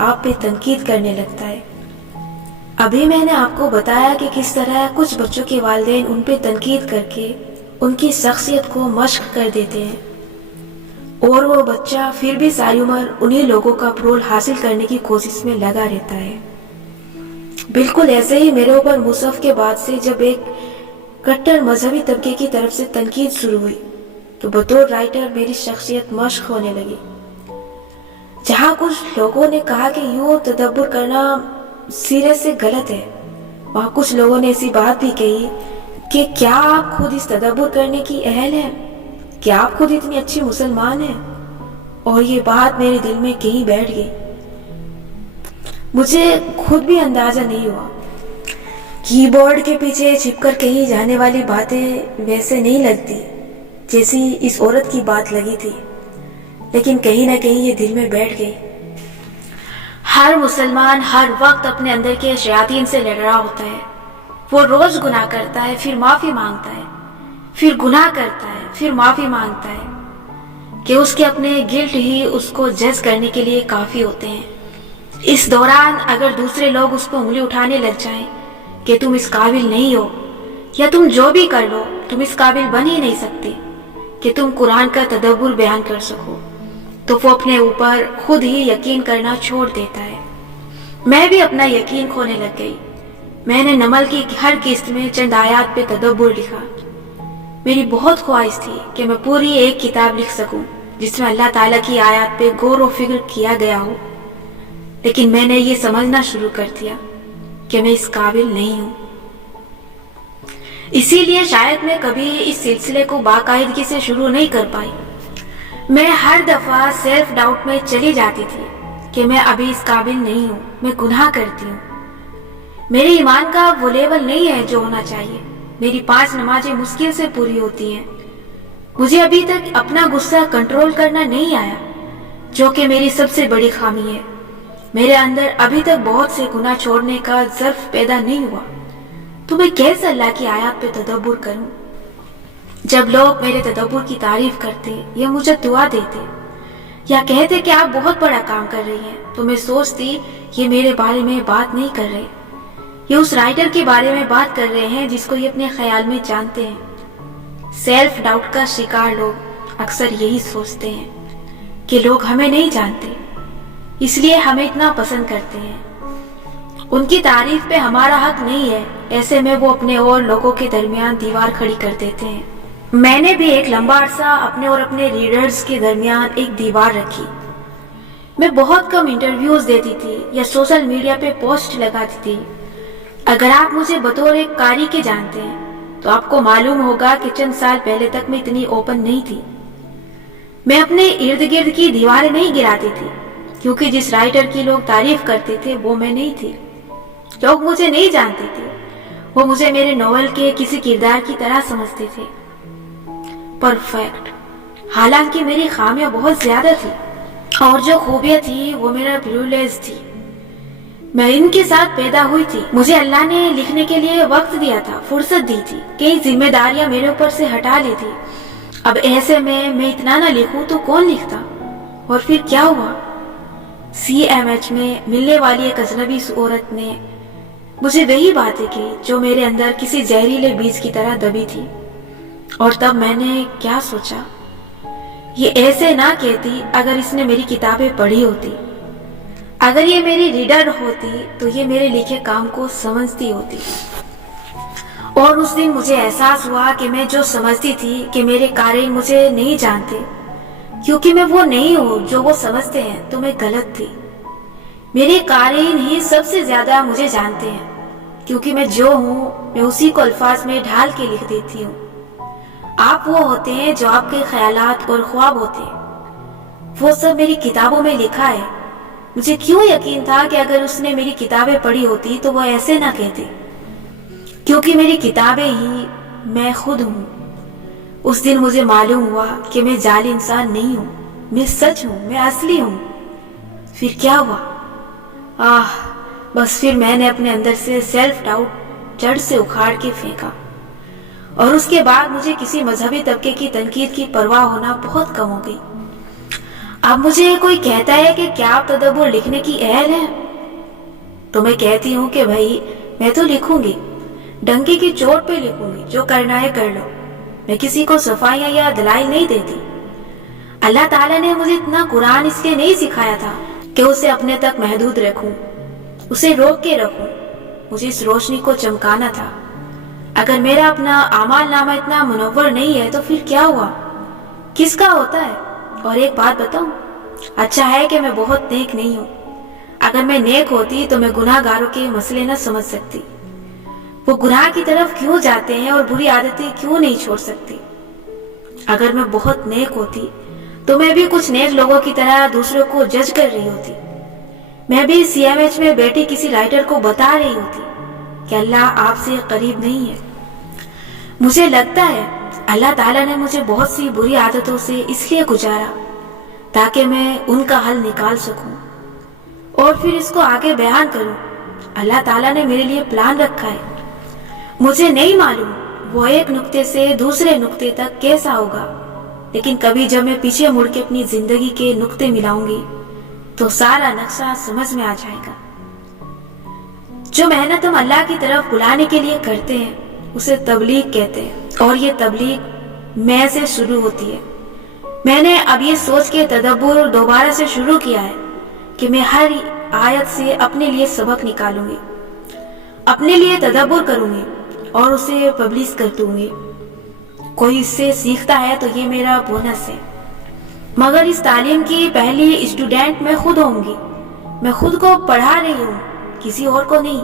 آپ پہ تنقید کرنے لگتا ہے۔ ابھی میں نے آپ کو بتایا کہ کس طرح کچھ بچوں کے والدین ان پہ تنقید کر کے ان کی شخصیت کو مشق کر دیتے ہیں، اور وہ بچہ پھر بھی ساری عمر انہی لوگوں کا اپروول حاصل کرنے کی کوشش میں لگا رہتا ہے۔ بالکل ایسے ہی میرے اوپر مصحف کے بعد سے جب ایک کٹر مذہبی طبقے کی طرف سے تنقید شروع ہوئی تو بطور رائٹر میری شخصیت مشق ہونے لگی۔ جہاں کچھ لوگوں نے کہا کہ یوں تدبر کرنا سیرت سے غلط ہے، وہاں کچھ لوگوں نے ایسی بات بھی کہی کہ کیا آپ خود اس تدبر کرنے کی اہل ہیں؟ کیا آپ خود اتنی اچھی مسلمان ہیں؟ اور یہ بات میرے دل میں کہیں بیٹھ گئی۔ مجھے خود بھی اندازہ نہیں ہوا۔ کی بورڈ کے پیچھے چھپ کر کہیں جانے والی باتیں ویسے نہیں لگتی جیسی اس عورت کی بات لگی تھی، لیکن کہیں نہ کہیں یہ دل میں بیٹھ گئی۔ ہر مسلمان ہر وقت اپنے اندر کے شیاطین سے لڑ رہا ہوتا ہے۔ وہ روز گناہ کرتا ہے، پھر معافی مانگتا ہے، پھر گناہ کرتا ہے، پھر معافی مانگتا ہے کہ اس کے اپنے گلٹ ہی اس کو جج کرنے کے لیے کافی ہوتے ہیں۔ اس دوران اگر دوسرے لوگ اس کو انگلی اٹھانے لگ جائیں کہ تم اس قابل نہیں ہو، یا تم جو بھی کر لو تم اس قابل بن ہی نہیں سکتے کہ تم قرآن کا تدبر بیان کر سکو، تو وہ اپنے اوپر خود ہی یقین کرنا چھوڑ دیتا ہے۔ میں بھی اپنا یقین کھونے لگ گئی۔ میں نے نمل کی ہر قسط میں چند آیات پہ تدبر لکھا۔ میری بہت خواہش تھی کہ میں پوری ایک کتاب لکھ سکوں جس میں اللہ تعالیٰ کی آیات پہ غور و فکر کیا گیا ہو، لیکن میں نے یہ سمجھنا شروع کر دیا کہ میں اس قابل نہیں ہوں۔ اسی لیے شاید میں کبھی اس سلسلے کو باقاعدگی سے شروع نہیں کر پائی۔ میں ہر دفعہ سیلف ڈاؤٹ میں چلی جاتی تھی کہ میں ابھی اس قابل نہیں ہوں، میں گناہ کرتی ہوں، میرے ایمان کا وہ لیول نہیں ہے جو ہونا چاہیے، میری 5 نمازیں مشکل سے پوری ہوتی ہیں، مجھے ابھی تک اپنا غصہ کنٹرول کرنا نہیں آیا جو کہ میری سب سے بڑی خامی ہے، میرے اندر ابھی تک بہت سے گناہ چھوڑنے کا ظرف پیدا نہیں ہوا، تو میں کیسے اللہ کی آیات پہ تدبر کروں؟ جب لوگ میرے تدبر کی تعریف کرتے یا مجھے دعا دیتے یا کہتے کہ آپ بہت بڑا کام کر رہی ہیں، تو میں سوچتی یہ میرے بارے میں بات نہیں کر رہے، یہ اس رائٹر کے بارے میں بات کر رہے ہیں جس کو یہ اپنے خیال میں جانتے ہیں۔ سیلف ڈاؤٹ کا شکار لوگ اکثر یہی سوچتے ہیں کہ لوگ ہمیں نہیں جانتے، اس لیے ہمیں اتنا پسند کرتے ہیں، ان کی تعریف پہ ہمارا حق نہیں ہے، ایسے میں وہ اپنے اور لوگوں کے درمیان دیوار کھڑی کر دیتے ہیں۔ میں نے بھی ایک لمبا عرصہ اپنے اور اپنے ریڈرز کے درمیان ایک دیوار رکھی۔ میں بہت کم انٹرویوز دیتی تھی یا سوشل میڈیا پہ پوسٹ لگاتی تھی۔ اگر آپ مجھے بطور ایک قاری کے جانتے ہیں تو آپ کو معلوم ہوگا کہ چند سال پہلے تک میں اتنی اوپن نہیں تھی۔ میں اپنے ارد گرد کی دیواریں نہیں گراتی تھی، کیونکہ جس رائٹر کی لوگ تعریف کرتے تھے وہ میں نہیں تھی۔ لوگ مجھے نہیں جانتے تھے، وہ مجھے میرے ناول کے کسی کردار کی طرح سمجھتے تھے، پرفیکٹ، حالانکہ میری خامیاں بہت زیادہ تھی اور جو خوبیاں تھی وہ میرا پریولیج تھی۔ میں ان کے ساتھ پیدا ہوئی تھی، مجھے اللہ نے لکھنے کے لیے وقت دیا تھا، فرصت دی تھی، کئی ذمہ داریاں میرے اوپر سے ہٹا لی تھی۔ اب ایسے میں اتنا نہ لکھوں تو کون لکھتا؟ اور پھر کیا ہوا؟ CMH میں ملنے والی ایک اجنبی عورت نے مجھے وہی باتیں کی جو میرے اندر کسی زہریلے بیج کی طرح دبی تھی، اور تب میں نے کیا سوچا، یہ ایسے نہ کہتی اگر اس نے میری کتابیں پڑھی ہوتی، اگر یہ میری ریڈر ہوتی تو یہ میرے لکھے کام کو سمجھتی ہوتی۔ اور اس دن مجھے احساس ہوا کہ میں جو سمجھتی تھی کہ میرے قارئین مجھے نہیں جانتے کیونکہ میں وہ نہیں ہوں جو وہ سمجھتے ہیں، تو میں غلط تھی۔ میرے قارئین ہی سب سے زیادہ مجھے جانتے ہیں، کیونکہ میں جو ہوں میں اسی کو الفاظ میں ڈھال کے لکھ دیتی ہوں۔ آپ وہ ہوتے ہیں جو آپ کے خیالات اور خواب ہوتے ہیں، وہ سب میری کتابوں میں لکھا ہے۔ مجھے کیوں یقین تھا کہ اگر اس نے میری کتابیں پڑھی ہوتی تو وہ ایسے نہ کہتے، کیونکہ میری کتابیں ہی میں خود ہوں۔ اس دن مجھے معلوم ہوا کہ میں جعلی انسان نہیں ہوں، میں سچ ہوں، میں اصلی ہوں۔ پھر کیا ہوا؟ بس پھر میں نے اپنے اندر سے سیلف ڈاؤٹ جڑ سے اکھاڑ کے پھینکا، اور اس کے بعد مجھے کسی مذہبی طبقے کی تنقید کی پرواہ ہونا بہت کم ہو گئی۔ اب مجھے کوئی کہتا ہے کہ کیا آپ تدبر لکھنے کی اہل ہیں، تو میں کہتی ہوں کہ بھائی میں تو لکھوں گی، ڈنکی کی چوٹ پہ لکھوں گی، جو کرنا ہے کر لو، میں کسی کو صفائیاں یا دلائل نہیں دیتی۔ اللہ تعالیٰ نے مجھے اتنا قرآن اس لیے نہیں سکھایا تھا کہ اسے اپنے تک محدود رکھوں، اسے روک کے رکھوں، مجھے اس روشنی کو چمکانا تھا۔ اگر میرا اپنا اعمال نامہ اتنا منور نہیں ہے تو پھر کیا ہوا، کس کا ہوتا ہے؟ اور ایک بات بتاؤں، اچھا ہے کہ میں بہت نیک نہیں ہوں۔ اگر میں نیک ہوتی تو میں گناہ گاروں کے مسئلے نہ سمجھ سکتی، وہ گناہ کی طرف کیوں جاتے ہیں اور بری عادتیں کیوں نہیں چھوڑ سکتی۔ اگر میں بہت نیک ہوتی تو میں بھی کچھ نیک لوگوں کی طرح دوسروں کو جج کر رہی ہوتی، میں بھی CMH میں بیٹھی کسی رائٹر کو بتا رہی ہوتی کہ اللہ آپ سے قریب نہیں ہے۔ مجھے لگتا ہے اللہ تعالیٰ نے مجھے بہت سی بری عادتوں سے اس لیے گزارا تاکہ میں ان کا حل نکال سکوں اور پھر اس کو آگے بیان کروں۔ اللہ تعالیٰ نے میرے لیے پلان رکھا ہے، مجھے نہیں معلوم وہ ایک نقطے سے دوسرے نقطے تک کیسا ہوگا، لیکن کبھی جب میں پیچھے مڑ کے اپنی زندگی کے نقطے ملاؤں گی تو سارا نقشہ سمجھ میں آ جائے گا۔ جو محنت ہم اللہ کی طرف بلانے کے لیے کرتے ہیں اسے تبلیغ کہتے ہیں، اور یہ تبلیغ میں سے شروع ہوتی ہے۔ میں نے اب یہ سوچ کے تدبر دوبارہ سے شروع کیا ہے کہ میں ہر آیت سے اپنے لیے سبق نکالوں گی، اپنے لیے تدبر کروں گی اور اسے پبلش کر دوں گی۔ کوئی اس سے سیکھتا ہے تو یہ میرا بونس ہے، مگر اس تعلیم کی پہلی اسٹوڈنٹ میں خود ہوں گی۔ میں خود کو پڑھا رہی ہوں، کسی اور کو نہیں۔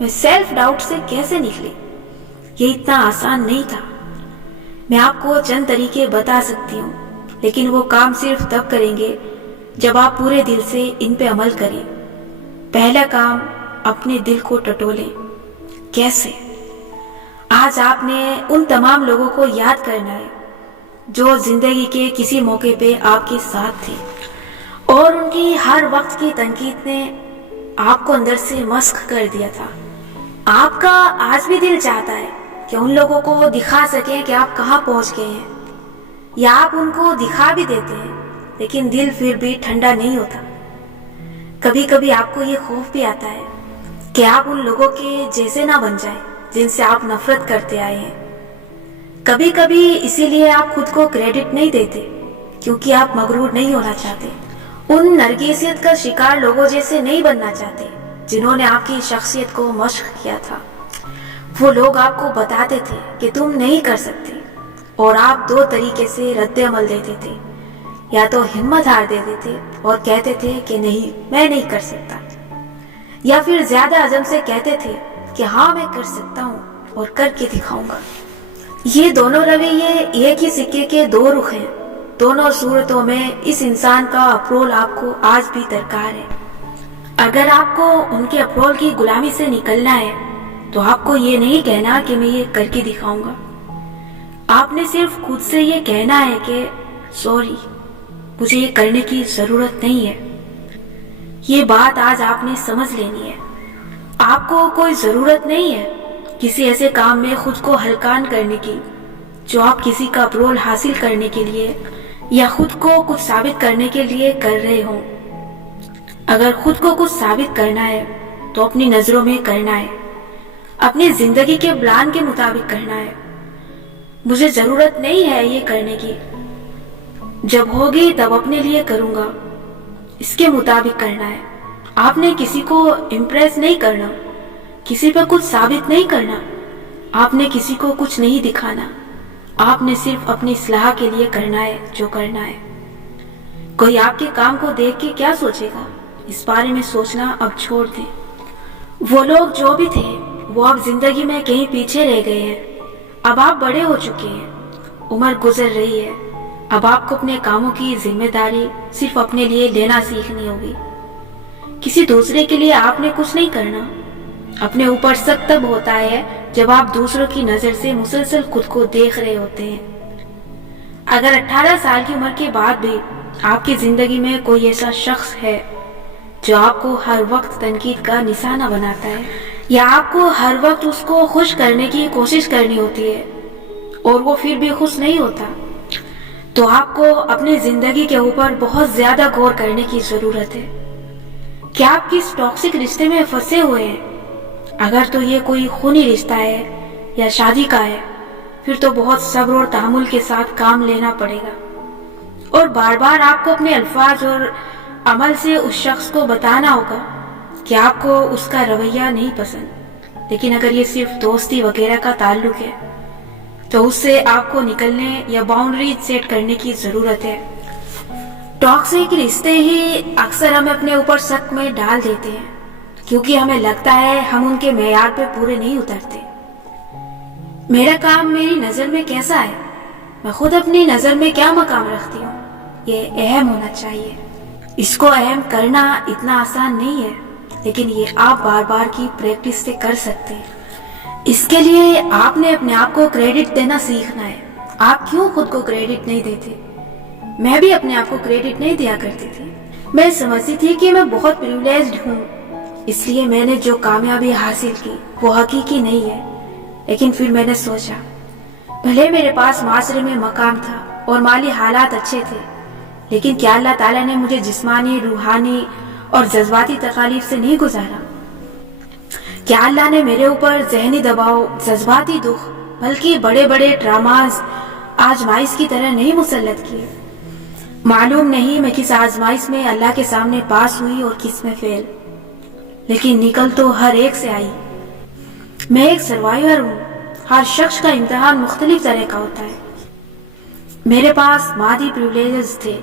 میں سیلف ڈاؤٹ سے کیسے نکلی، یہ اتنا آسان نہیں تھا۔ میں آپ کو چند طریقے بتا سکتی ہوں، لیکن وہ کام صرف تب کریں گے جب آپ پورے دل سے ان پہ عمل کریں۔ پہلا کام، اپنے دل کو ٹٹولیں۔ کیسے؟ آج آپ نے ان تمام لوگوں کو یاد کرنا ہے جو زندگی کے کسی موقع پہ آپ کے ساتھ تھے، اور ان کی ہر وقت کی تنقید نے آپ کو اندر سے مسخ کر دیا تھا۔ آپ کا آج بھی دل چاہتا ہے کہ ان لوگوں کو دکھا سکیں کہ آپ کہاں پہنچ گئے ہیں، یا آپ ان کو دکھا بھی دیتے ہیں، لیکن دل پھر بھی ٹھنڈا نہیں ہوتا۔ کبھی کبھی آپ کو یہ خوف بھی آتا ہے کہ آپ ان لوگوں کے جیسے نہ بن جائیں جن سے آپ نفرت کرتے آئے ہیں۔ کبھی کبھی اسی لیے آپ خود کو کریڈٹ نہیں دیتے، کیونکہ آپ مغرور نہیں ہونا چاہتے، ان نرگسیت کا شکار لوگوں جیسے نہیں بننا چاہتے جنہوں نے آپ کی شخصیت کو مشق کیا تھا۔ وہ لوگ آپ کو بتاتے تھے کہ تم نہیں کر سکتے، اور آپ دو طریقے سے رد عمل دیتے تھے، یا تو ہمت ہار دیتے تھے اور کہتے تھے کہ نہیں میں نہیں کر سکتا، یا پھر زیادہ عزم سے کہتے تھے کہ ہاں میں کر سکتا ہوں اور کر کے دکھاؤں گا۔ یہ دونوں رویے ایک ہی سکے کے دو رخ ہیں۔ دونوں صورتوں میں اس انسان کا اپرول آپ کو آج بھی درکار ہے۔ اگر آپ کو ان کے اپرول کی غلامی سے نکلنا ہے تو آپ کو یہ نہیں کہنا کہ میں یہ کر کے دکھاؤں گا، آپ نے صرف خود سے یہ کہنا ہے کہ سوری، مجھے یہ کرنے کی ضرورت نہیں ہے۔ یہ بات آج آپ نے سمجھ لینی ہے۔ آپ کو کوئی ضرورت نہیں ہے کسی ایسے کام میں خود کو ہلکان کرنے کی جو آپ کسی کا اپرول حاصل کرنے کے لیے یا خود کو کچھ ثابت کرنے کے لیے کر رہے ہوں۔ اگر خود کو کچھ ثابت کرنا ہے تو اپنی نظروں میں کرنا ہے، اپنی زندگی کے پلان کے مطابق کرنا ہے۔ مجھے ضرورت نہیں ہے یہ کرنے کی، جب ہوگی تب اپنے لیے کروں گا، اس کے مطابق کرنا ہے۔ آپ نے کسی کو امپریس نہیں کرنا، کسی پہ کچھ ثابت نہیں کرنا، آپ نے کسی کو کچھ نہیں دکھانا، آپ نے صرف اپنی اصلاح کے لیے کرنا ہے جو کرنا ہے۔ کوئی آپ کے کام کو دیکھ کے کیا سوچے گا، اس بارے میں سوچنا اب چھوڑ دیں۔ وہ لوگ جو بھی تھے وہ اب زندگی میں کہیں پیچھے رہ گئے ہیں۔ اب آپ بڑے ہو چکے ہیں، عمر گزر رہی ہے، اب آپ کو اپنے کاموں کی ذمہ داری صرف اپنے لیے لینا سیکھنی ہوگی۔ کسی دوسرے کے لیے آپ نے کچھ نہیں کرنا۔ اپنے اوپر شک تب ہوتا ہے جب آپ دوسروں کی نظر سے مسلسل خود کو دیکھ رہے ہوتے ہیں۔ اگر 18 سال کی عمر کے بعد بھی آپ کی زندگی میں کوئی ایسا شخص ہے جو آپ کو ہر وقت تنقید کا نشانہ بناتا ہے، یا آپ کو ہر وقت اس کو خوش کرنے کی کوشش کرنی ہوتی ہے اور وہ پھر بھی خوش نہیں ہوتا، تو آپ کو اپنی زندگی کے اوپر بہت زیادہ غور کرنے کی ضرورت ہے کہ آپ کس ٹاکسک رشتے میں پھنسے ہوئے ہیں۔ اگر تو یہ کوئی خونی رشتہ ہے یا شادی کا ہے، پھر تو بہت صبر اور تحمل کے ساتھ کام لینا پڑے گا، اور بار بار آپ کو اپنے الفاظ اور عمل سے اس شخص کو بتانا ہوگا کہ آپ کو اس کا رویہ نہیں پسند۔ لیکن اگر یہ صرف دوستی وغیرہ کا تعلق ہے تو اس سے آپ کو نکلنے یا باؤنڈریز سیٹ کرنے کی ضرورت ہے۔ ٹاکسک رشتے ہی اکثر ہمیں اپنے اوپر شک میں ڈال دیتے ہیں، کیونکہ ہمیں لگتا ہے ہم ان کے معیار پہ پورے نہیں اترتے۔ میرا کام میری نظر میں کیسا ہے، میں خود اپنی نظر میں کیا مقام رکھتی ہوں، یہ اہم ہونا چاہیے۔ اس کو اہم کرنا اتنا آسان نہیں ہے، لیکن یہ آپ بار بار کی پریکٹس سے کر سکتے ہیں۔ اس کے لیے آپ نے اپنے آپ کو کریڈٹ دینا سیکھنا ہے۔ آپ کیوں خود کو کریڈٹ نہیں دیتے؟ میں بھی اپنے آپ کو کریڈٹ نہیں دیا کرتی تھی۔ میں سمجھتی تھی کہ میں بہت پریولیجڈ ہوں، اس لیے میں نے جو کامیابی حاصل کی وہ حقیقی نہیں ہے۔ لیکن پھر میں نے سوچا، بھلے میرے پاس معاشرے میں مقام تھا اور مالی حالات اچھے تھے، لیکن کیا اللہ تعالیٰ نے مجھے جسمانی، روحانی اور جذباتی تکالیف سے نہیں گزارا؟ کیا اللہ نے میرے اوپر ذہنی دباؤ، جذباتی دکھ، بلکہ بڑے بڑے ڈراماز آزمائش کی طرح نہیں مسلط کیے؟ معلوم نہیں میں کس آزمائش میں اللہ کے سامنے پاس ہوئی اور کس میں فیل، لیکن نکل تو ہر ایک سے آئی۔ میں ایک سروائیور ہوں۔ ہر شخص کا امتحان مختلف طرح کا ہوتا ہے۔ میرے پاس مادی پریولیجز تھے،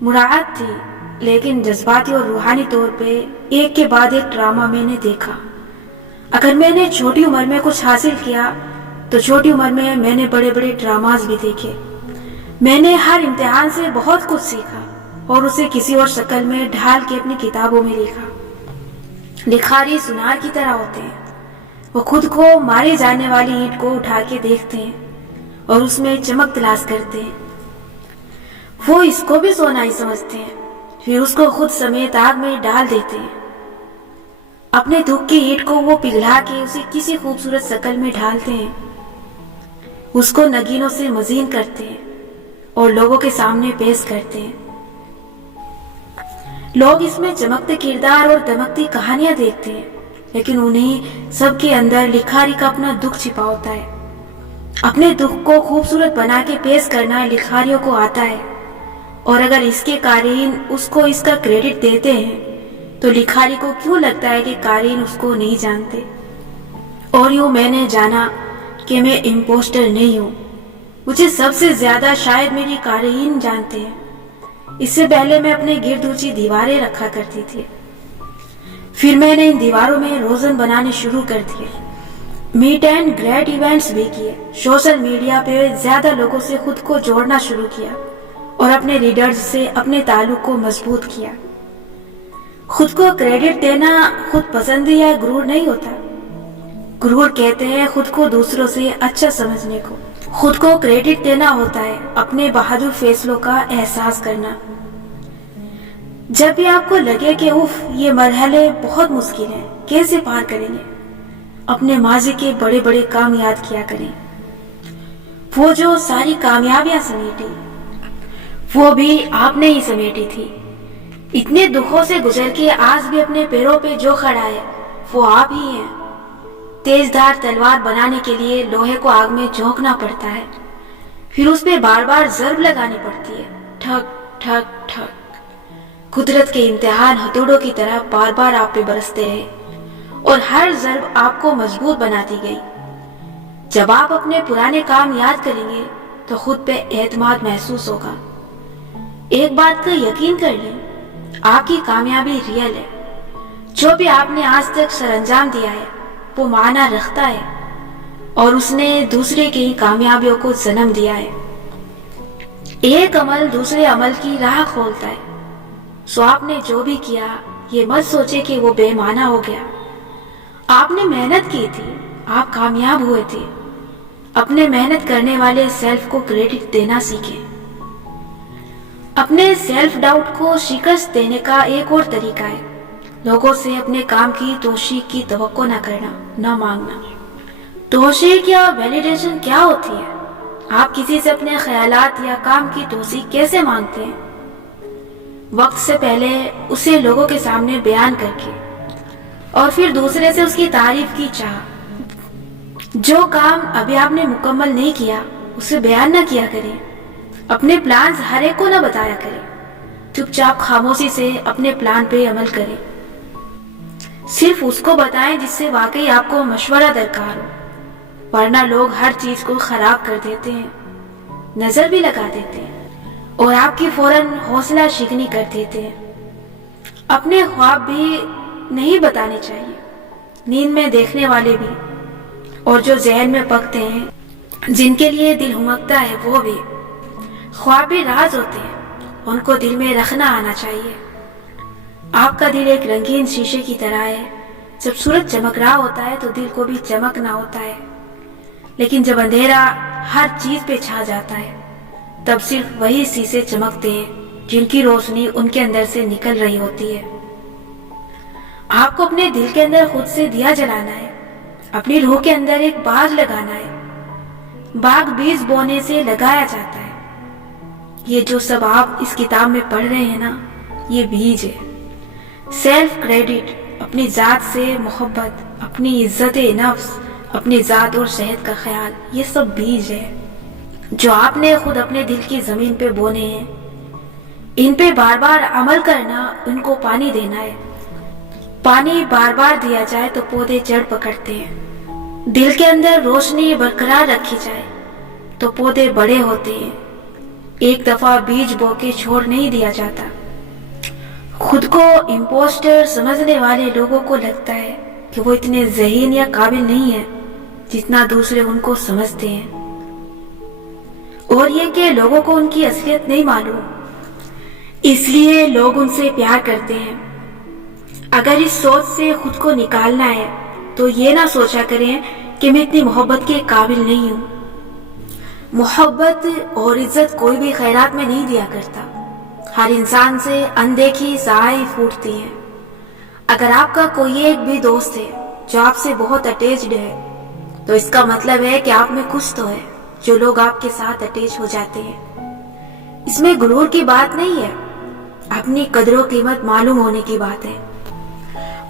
مراعات تھی، لیکن جذباتی اور روحانی طور پہ ایک کے بعد ایک ڈرامہ میں نے دیکھا۔ اگر میں نے چھوٹی عمر میں کچھ حاصل کیا تو چھوٹی عمر میں نے بڑے بڑے ڈراماز بھی دیکھے۔ میں نے ہر امتحان سے بہت کچھ سیکھا اور اسے کسی اور شکل میں ڈھال کے اپنی کتابوں میں لکھا۔ لکھاری سنار کی طرح ہوتے ہیں، وہ خود کو مارے جانے والی اینٹ کو اٹھا کے دیکھتے ہیں اور اس میں چمک تلاش کرتے ہیں۔ وہ اس کو بھی سونا ہی سمجھتے ہیں، پھر اس کو خود سمیت آگ میں ڈال دیتے ہیں۔ اپنے دکھ کی اینٹ کو وہ پگھلا کے اسے کسی خوبصورت شکل میں ڈھالتے ہیں، اس کو نگینوں سے مزین کرتے ہیں اور لوگوں کے سامنے پیش کرتے ہیں۔ لوگ اس میں چمکتے کردار اور دمکتی کہانیاں دیکھتے ہیں، لیکن انہیں سب کے اندر لکھاری کا اپنا دکھ چھپا ہوتا ہے۔ اپنے دکھ کو خوبصورت بنا کے پیش کرنا لکھاریوں کو آتا ہے، اور اگر اس کے قارئین اس کو اس کا کریڈٹ دیتے ہیں تو لکھاری کو کیوں لگتا ہے کہ قارئین اس کو نہیں جانتے؟ اور یوں میں نے جانا کہ میں امپوسٹر نہیں ہوں۔ مجھے سب سے زیادہ شاید میری قارئین جانتے ہیں۔ اس سے پہلے میں اپنے گرد اونچی دیواریں رکھا کرتی تھی، پھر میں نے ان دیواروں میں روزن بنانے شروع کر دیے، میٹ اینڈ گریٹ ایونٹس بھی کیے، سوشل میڈیا پہ زیادہ لوگوں سے خود کو جوڑنا شروع کیا اور اپنے ریڈرز سے اپنے تعلق کو مضبوط کیا۔ خود کو کریڈٹ دینا خود پسندی یا غرور نہیں ہوتا۔ غرور کہتے ہیں خود کو دوسروں سے اچھا سمجھنے کو۔ خود کو کریڈٹ دینا ہوتا ہے اپنے بہادر فیصلوں کا احساس کرنا۔ جب بھی آپ کو لگے کہ اف یہ مرحلے بہت مشکل ہیں، کیسے پار کریں گے، اپنے ماضی کے بڑے بڑے کام یاد کیا کریں۔ وہ جو ساری کامیابیاں سمیٹی، وہ بھی آپ نے ہی سمیٹی تھی۔ اتنے دکھوں سے گزر کے آج بھی اپنے پیروں پہ جو کھڑا ہے وہ آپ ہی ہیں۔ تیز دھار تلوار بنانے کے لیے لوہے کو آگ میں جھونکنا پڑتا ہے، پھر اس پہ بار بار ضرب لگانی پڑتی ہے، ٹھک ٹھک ٹھک۔ قدرت کے امتحان ہتھوڑوں کی طرح بار بار آپ پہ برستے رہے اور ہر ضرب آپ کو مضبوط بناتی گئی۔ جب آپ اپنے پرانے کام یاد کریں گے تو خود پہ اعتماد محسوس ہوگا۔ ایک بات کا یقین کر لیں، آپ کی کامیابی ریئل ہے۔ جو بھی آپ نے آج تک سر انجام دیا ہے وہ معنی رکھتا ہے، اور اس نے دوسرے کی کامیابیوں کو جنم دیا ہے۔ ایک عمل دوسرے عمل کی راہ کھولتا ہے۔ سو آپ نے جو بھی کیا یہ مت سوچے کہ وہ بے معنی ہو گیا۔ آپ نے محنت کی تھی، آپ کامیاب ہوئے تھے۔ اپنے محنت کرنے والے سیلف کو کریڈٹ دینا سیکھیں۔ اپنے سیلف ڈاؤٹ کو شکست دینے کا ایک اور طریقہ ہے لوگوں سے اپنے کام کی توثیق کی توقع نہ کرنا، نہ مانگنا۔ توثیق یا ویلیڈیشن کیا ہوتی ہے؟ آپ کسی سے اپنے خیالات یا کام کی توثیق کیسے مانگتے ہیں؟ وقت سے پہلے اسے لوگوں کے سامنے بیان کر کے اور پھر دوسرے سے اس کی تعریف کی چاہ۔ جو کام ابھی آپ نے مکمل نہیں کیا اسے بیان نہ کیا کریں، اپنے پلانز ہر ایک کو نہ بتایا کریں، چپ چاپ خاموشی سے اپنے پلان پہ عمل کریں، صرف اس کو بتائیں جس سے واقعی آپ کو مشورہ درکار ہو، ورنہ لوگ ہر چیز کو خراب کر دیتے ہیں، نظر بھی لگا دیتے ہیں اور آپ کی فوراً حوصلہ شکنی کر دیتے ہیں۔ اپنے خواب بھی نہیں بتانے چاہیے، نیند میں دیکھنے والے بھی، اور جو ذہن میں پکتے ہیں، جن کے لیے دل ہمکتا ہے وہ بھی۔ خواب بھی راز ہوتے ہیں، ان کو دل میں رکھنا آنا چاہیے۔ آپ کا دل ایک رنگین شیشے کی طرح ہے، جب سورج چمک رہا ہوتا ہے تو دل کو بھی چمکنا ہوتا ہے، لیکن جب اندھیرا ہر چیز پہ چھا جاتا ہے تب صرف وہی شیشے چمکتے ہیں جن کی روشنی ان کے اندر سے نکل رہی ہوتی ہے۔ آپ کو اپنے دل کے اندر خود سے دیا جلانا ہے، اپنی روح کے اندر ایک باغ لگانا ہے۔ باغ بیج بونے سے لگایا جاتا ہے۔ یہ جو سب آپ اس کتاب میں پڑھ رہے ہیں نا، یہ بیج ہے۔ سیلف کریڈٹ، اپنی ذات سے محبت، اپنی عزت نفس، اپنی ذات اور صحت کا خیال، یہ سب بیج ہے جو آپ نے خود اپنے دل کی زمین پہ بونے ہیں۔ ان پہ بار بار عمل کرنا، ان کو پانی دینا ہے۔ پانی بار بار دیا جائے تو پودے جڑ پکڑتے ہیں۔ دل کے اندر روشنی برقرار رکھی جائے تو پودے بڑے ہوتے ہیں۔ ایک دفعہ بیج بو کے چھوڑ نہیں دیا جاتا۔ خود کو امپوسٹر سمجھنے والے لوگوں کو لگتا ہے کہ وہ اتنے ذہین یا قابل نہیں ہیں جتنا دوسرے ان کو سمجھتے ہیں، اور یہ کہ لوگوں کو ان کی اصلیت نہیں معلوم، اس لیے لوگ ان سے پیار کرتے ہیں۔ اگر اس سوچ سے خود کو نکالنا ہے تو یہ نہ سوچا کریں کہ میں اتنی محبت کے قابل نہیں ہوں۔ محبت اور عزت کوئی بھی خیرات میں نہیں دیا کرتا۔ ہر انسان سے اندیکھی سائے پھوٹتی ہیں۔ اگر آپ کا کوئی ایک بھی دوست ہے جو آپ سے بہت اٹیچڈ ہے تو اس کا مطلب ہے کہ آپ میں کچھ تو ہے جو لوگ آپ کے ساتھ اٹیچ ہو جاتے ہیں۔ اس میں غرور کی بات نہیں ہے، اپنی قدر و قیمت معلوم ہونے کی بات ہے۔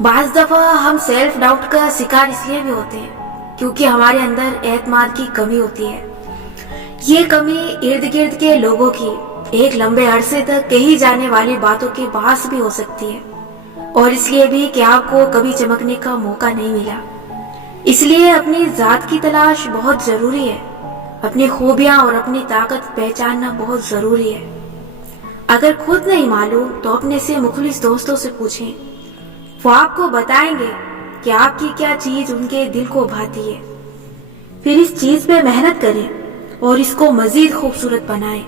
بعض دفعہ ہم سیلف ڈاؤٹ کا شکار اس لیے بھی ہوتے ہیں کیونکہ ہمارے اندر اعتماد کی کمی ہوتی ہے۔ یہ کمی ارد گرد کے لوگوں کی ایک لمبے عرصے تک کہی جانے والی باتوں کے باعث بھی ہو سکتی ہے، اور اس لیے بھی کہ آپ کو کبھی چمکنے کا موقع نہیں ملا۔ اس لیے اپنی ذات کی تلاش بہت ضروری ہے، اپنی خوبیاں اور اپنی طاقت پہچاننا بہت ضروری ہے۔ اگر خود نہیں معلوم تو اپنے سے مخلص دوستوں سے پوچھیں، وہ آپ کو بتائیں گے کہ آپ کی کیا چیز ان کے دل کو بھاتی ہے۔ پھر اس چیز پہ محنت کریں اور اس کو مزید خوبصورت بنائیں۔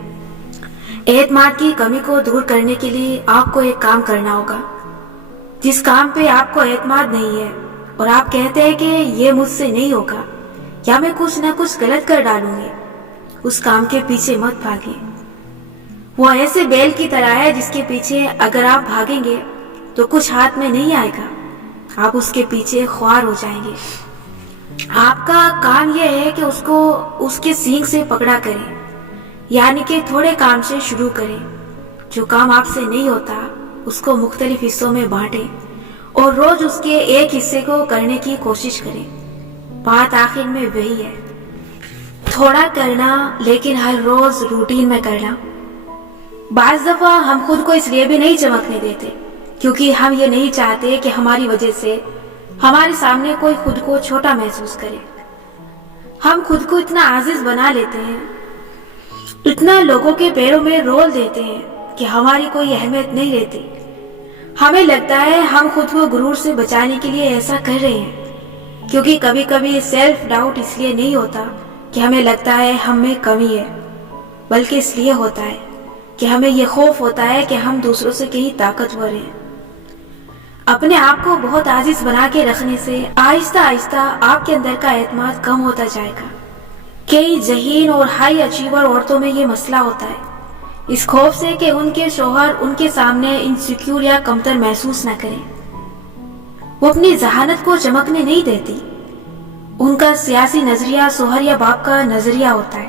اعتماد کی کمی کو دور کرنے کے لیے آپ کو ایک کام کرنا ہوگا۔ جس کام پہ آپ کو اعتماد نہیں ہے اور آپ کہتے ہیں کہ یہ مجھ سے نہیں ہوگا یا میں کچھ نہ کچھ غلط کر ڈالوں گی، اس کام کے پیچھے مت بھاگیں۔ وہ ایسے بیل کی طرح ہے جس کے پیچھے اگر آپ بھاگیں گے تو کچھ ہاتھ میں نہیں آئے گا، آپ اس کے پیچھے خوار ہو جائیں گے۔ آپ کا کام یہ ہے کہ اس کو اس کے سینگ سے پکڑا کریں، یعنی کہ تھوڑے کام سے شروع کریں۔ جو کام آپ سے نہیں ہوتا اس کو مختلف حصوں میں بانٹیں اور روز اس کے ایک حصے کو کرنے کی کوشش کریں۔ بات آخر میں وہی ہے، تھوڑا کرنا لیکن ہر روز روٹین میں کرنا۔ بعض دفعہ ہم خود کو اس لیے بھی نہیں چمکنے دیتے کیونکہ ہم یہ نہیں چاہتے کہ ہماری وجہ سے ہمارے سامنے کوئی خود کو چھوٹا محسوس کرے۔ ہم خود کو اتنا عاجز بنا لیتے ہیں، اتنا لوگوں کے پیروں میں رول دیتے ہیں کہ ہماری کوئی اہمیت نہیں رہتی۔ ہمیں لگتا ہے ہم خود کو غرور سے بچانے کے لیے ایسا کر رہے ہیں، کیونکہ کبھی کبھی سیلف ڈاؤٹ اس لیے نہیں ہوتا کہ ہمیں لگتا ہے ہم میں کمی ہے، بلکہ اس لیے ہوتا ہے کہ ہمیں یہ خوف ہوتا ہے کہ ہم دوسروں سے کہیں طاقتور ہیں۔ اپنے آپ کو بہت عاجز بنا کے رکھنے سے آہستہ آہستہ آپ کے اندر کا اعتماد کم ہوتا جائے گا۔ کئی ذہین اور ہائی اچیور عورتوں میں یہ مسئلہ ہوتا ہے، اس خوف سے کہ ان کے شوہر ان کے سامنے انسیکیور یا کمتر محسوس نہ کریں۔ وہ اپنی ذہانت کو چمکنے نہیں دیتی۔ ان کا سیاسی نظریہ شوہر یا باپ کا نظریہ ہوتا ہے،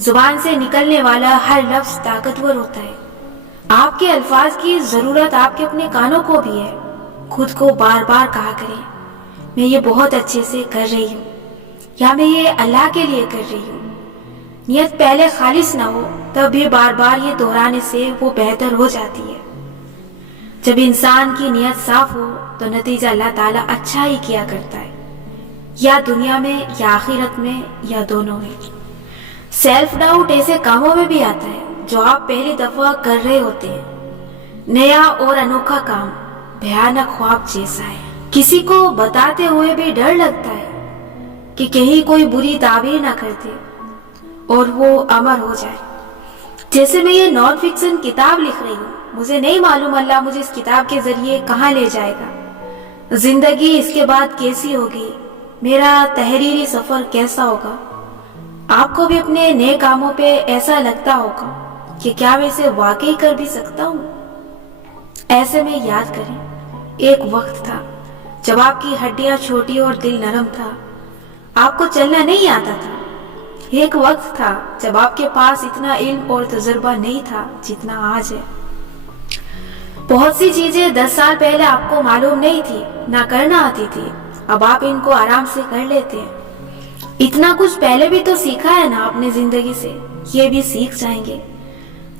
زبان سے نکلنے والا ہر لفظ طاقتور ہوتا ہے. آپ کے الفاظ کی ضرورت آپ کے اپنے کانوں کو بھی ہے. خود کو بار بار کہا کریں میں یہ بہت اچھے سے کر رہی ہوں یا میں یہ اللہ کے لیے کر رہی ہوں. نیت پہلے خالص نہ ہو تب بھی بار بار یہ دہرانے سے وہ بہتر ہو جاتی ہے. جب انسان کی نیت صاف ہو تو نتیجہ اللہ تعالیٰ اچھا ہی کیا کرتا ہے، یا دنیا میں یا آخرت میں یا دونوں میں. سیلف ڈاؤٹ ایسے کاموں میں بھی آتا ہے جو آپ پہلی دفعہ کر رہے ہوتے ہیں. نیا اور انوکھا کام بھیانک خواب جیسا ہے. کسی کو بتاتے ہوئے بھی ڈر لگتا ہے کہ کہیں کوئی بری تعبیر نہ کر دے اور وہ امر ہو جائے. جیسے میں یہ نان فکشن کتاب لکھ رہی ہوں، مجھے نہیں معلوم اللہ مجھے اس کتاب کے ذریعے کہاں لے جائے گا، زندگی اس کے بعد کیسی ہوگی، میرا تحریری سفر کیسا ہوگا. آپ کو بھی اپنے نئے کاموں پہ ایسا لگتا ہوگا کہ کیا میں اسے واقعی کر بھی سکتا ہوں. ایسے میں یاد کریں ایک وقت تھا جب آپ کی ہڈیاں چھوٹی اور دل نرم تھا، آپ کو چلنا نہیں آتا تھا. ایک وقت تھا جب آپ کے پاس اتنا علم اور تجربہ نہیں تھا جتنا آج ہے. بہت سی چیزیں 10 سال پہلے آپ کو معلوم نہیں تھی، نہ کرنا آتی تھی، اب آپ ان کو آرام سے کر لیتے ہیں. اتنا کچھ پہلے بھی تو سیکھا ہے نا اپنے زندگی سے، یہ بھی سیکھ جائیں گے.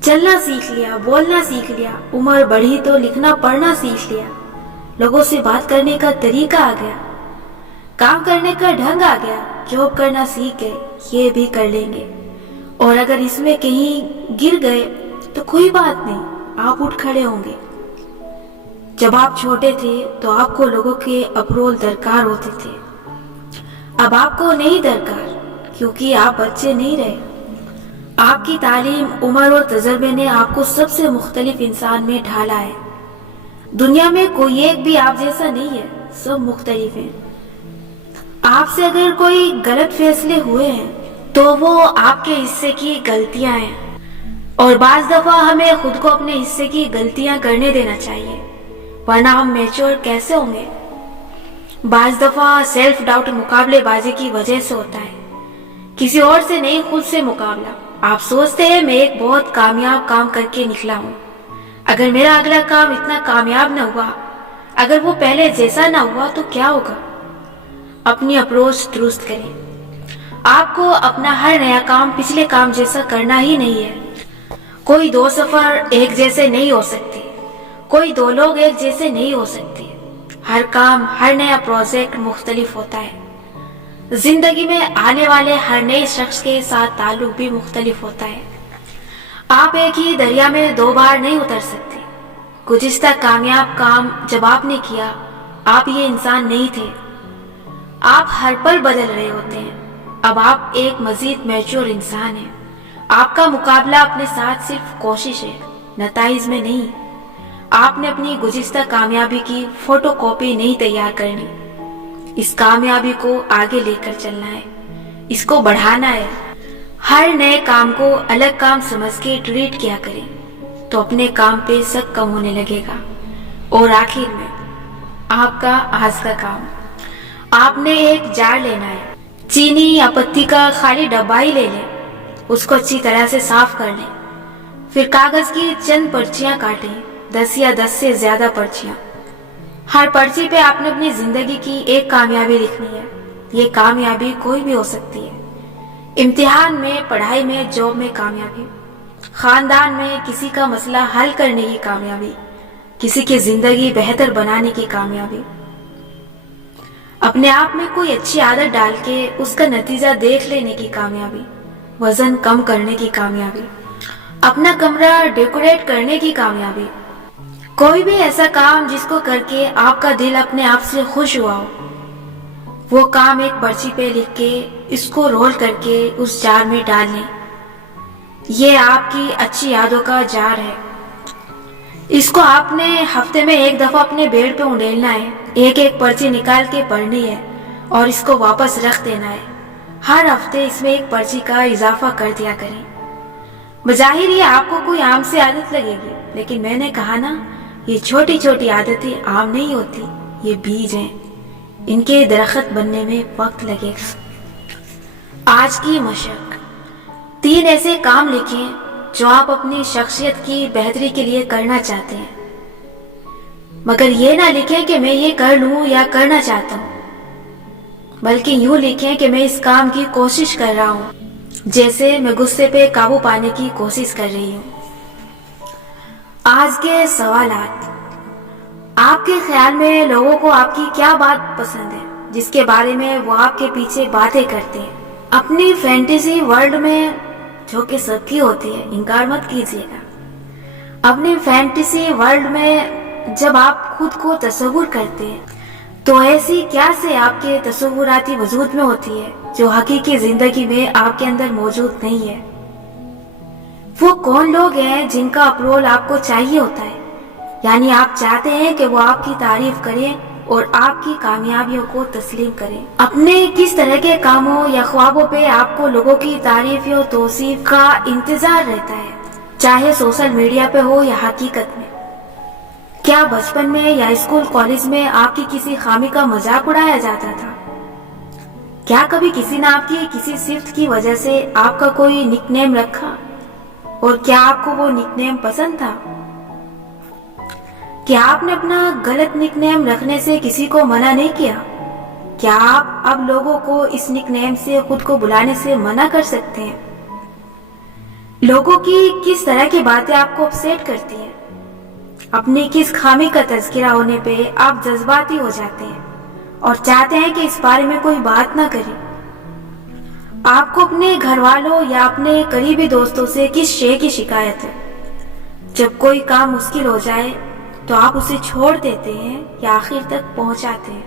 چلنا سیکھ لیا، بولنا سیکھ لیا، عمر بڑھی تو لکھنا پڑھنا سیکھ لیا، لوگوں سے بات کرنے کا طریقہ آ گیا، کام کرنے کا ڈھنگ آ گیا، جاب کرنا سیکھ گئے، یہ بھی کر لیں گے. اور اگر اس میں کہیں گر گئے تو کوئی بات نہیں، آپ اٹھ کھڑے ہوں گے. جب آپ چھوٹے تھے تو آپ کو لوگوں کے اپروول درکار ہوتے تھے، اب آپ کو نہیں درکار کیونکہ آپ بچے نہیں رہے. آپ کی تعلیم، عمر اور تجربے نے آپ کو سب سے مختلف انسان میں ڈھالا ہے. دنیا میں کوئی ایک بھی آپ جیسا نہیں ہے، سب مختلف ہیں. آپ سے اگر کوئی غلط فیصلے ہوئے ہیں تو وہ آپ کے حصے کی غلطیاں ہیں، اور بعض دفعہ ہمیں خود کو اپنے حصے کی غلطیاں کرنے دینا چاہیے، ورنہ ہم میچور کیسے ہوں گے. بعض دفعہ سیلف ڈاؤٹ مقابلے بازی کی وجہ سے ہوتا ہے، کسی اور سے نہیں، خود سے مقابلہ. آپ سوچتے ہیں میں ایک بہت کامیاب کام کر کے نکلا ہوں، اگر میرا اگلا کام اتنا کامیاب نہ ہوا، اگر وہ پہلے جیسا نہ ہوا تو کیا ہوگا. اپنی اپروچ درست کریں. آپ کو اپنا ہر نیا کام پچھلے کام جیسا کرنا ہی نہیں ہے. کوئی 2 سفر ایک جیسے نہیں ہو سکتے، کوئی 2 لوگ ایک جیسے نہیں ہو سکتے. ہر کام، ہر نیا پروجیکٹ مختلف ہوتا ہے. زندگی میں آنے والے ہر نئے شخص کے ساتھ تعلق بھی مختلف ہوتا ہے. آپ ایک ہی دریا میں 2 بار نہیں اتر سکتے. گزشتہ کامیاب کام جب آپ نے کیا، آپ یہ انسان نہیں تھے. آپ ہر پل بدل رہے ہوتے ہیں. اب آپ ایک مزید میچور انسان ہیں. آپ کا مقابلہ اپنے ساتھ صرف کوشش ہے، نتائج میں نہیں. آپ نے اپنی گزشتہ کامیابی کی فوٹو کاپی نہیں تیار کرنی. اس کامیابی کو آگے لے کر چلنا ہے، اس کو بڑھانا ہے. ہر نئے کام کو الگ کام سمجھ کے ٹریٹ کیا کریں تو اپنے کام پہ شک کم ہونے لگے گا. اور آخر میں آپ کا آج کا کام، آپ نے ایک جار لینا ہے. چینی یا پتی کا خالی ڈبہ ہی لے لیں، اس کو اچھی طرح سے صاف کر لیں. پھر کاغذ کی چند پرچیاں کاٹیں، 10 یا 10 سے زیادہ پرچیاں. ہر پرچی پہ آپ نے اپنی زندگی کی ایک کامیابی لکھنی ہے. یہ کامیابی کوئی بھی ہو سکتی ہے. امتحان میں، پڑھائی میں، جاب میں کامیابی، خاندان میں کسی کا مسئلہ حل کرنے کی کامیابی، کسی کی زندگی بہتر بنانے کی کامیابی، اپنے آپ میں کوئی اچھی عادت ڈال کے اس کا نتیجہ دیکھ لینے کی کامیابی، وزن کم کرنے کی کامیابی، اپنا کمرہ ڈیکوریٹ کرنے کی کامیابی. کوئی بھی ایسا کام جس کو کر کے آپ کا دل اپنے آپ سے خوش ہوا ہو، وہ کام ایک پرچی پہ لکھ کے اس کو رول کر کے اس جار میں ڈال لیں. یہ آپ کی اچھی یادوں کا جار ہے. اس کو آپ نے ہفتے میں 1 دفعہ اپنے بیڈ پہ انڈیلنا ہے، ایک ایک پرچی نکال کے پڑھنی ہے اور اس کو واپس رکھ دینا ہے. ہر ہفتے اس میں ایک پرچی کا اضافہ کر دیا کریں. بظاہر یہ آپ کو کوئی عام سی عادت لگے گی، لیکن میں نے کہا نا، یہ چھوٹی چھوٹی عادتیں عام نہیں ہوتی، یہ بیج ہیں، ان کے درخت بننے میں وقت لگے گا. آج کی مشق، 3 ایسے کام لکھیں جو آپ اپنی شخصیت کی بہتری کے لیے کرنا چاہتے ہیں، مگر یہ نہ لکھیں کہ میں یہ کر لوں یا کرنا چاہتا ہوں، بلکہ یوں لکھیں کہ میں اس کام کی کوشش کر رہا ہوں، جیسے میں غصے پہ قابو پانے کی کوشش کر رہی ہوں۔ آج کے سوالات: آپ کے خیال میں لوگوں کو آپ کی کیا بات پسند ہے جس کے بارے میں وہ آپ کے پیچھے باتیں کرتے ہیں؟ اپنی فینٹیسی ورلڈ میں، جو کہ سب کی ہوتی ہے، انکار مت کیجیے گا، اپنی فینٹیسی ورلڈ میں جب آپ خود کو تصور کرتے ہیں تو ایسی کیا سے آپ کے تصوراتی وجود میں ہوتی ہے جو حقیقی زندگی میں آپ کے اندر موجود نہیں ہے؟ وہ کون لوگ ہیں جن کا اپروول آپ کو چاہیے ہوتا ہے، یعنی آپ چاہتے ہیں کہ وہ آپ کی تعریف کریں اور آپ کی کامیابیوں کو تسلیم کریں؟ اپنے کس طرح کے کاموں یا خوابوں پہ آپ کو لوگوں کی تعریف یا توصیف کا انتظار رہتا ہے، چاہے سوشل میڈیا پہ ہو یا حقیقت میں؟ کیا بچپن میں یا اسکول کالج میں آپ کی کسی خامی کا مذاق اڑایا جاتا تھا؟ کیا کبھی کسی نے آپ کی کسی صفت کی وجہ سے آپ کا کوئی نک نیم رکھا، اور کیا آپ کو وہ نک نیم پسند تھا؟ کیا آپ نے اپنا غلط نک نیم رکھنے سے کسی کو منع نہیں کیا؟ کیا آپ اب لوگوں کو اس نک نیم سے خود کو بلانے سے منع کر سکتے ہیں؟ لوگوں کی کس طرح کی باتیں آپ کو اپسیٹ کرتی ہیں؟ اپنی کس خامی کا تذکرہ ہونے پہ آپ جذباتی ہو جاتے ہیں اور چاہتے ہیں کہ اس بارے میں کوئی بات نہ کرے؟ آپ کو اپنے گھر والوں یا اپنے قریبی دوستوں سے کس شے کی شکایت ہے؟ جب کوئی کام مشکل ہو جائے تو آپ اسے چھوڑ دیتے ہیں یا آخر تک پہنچاتے ہیں؟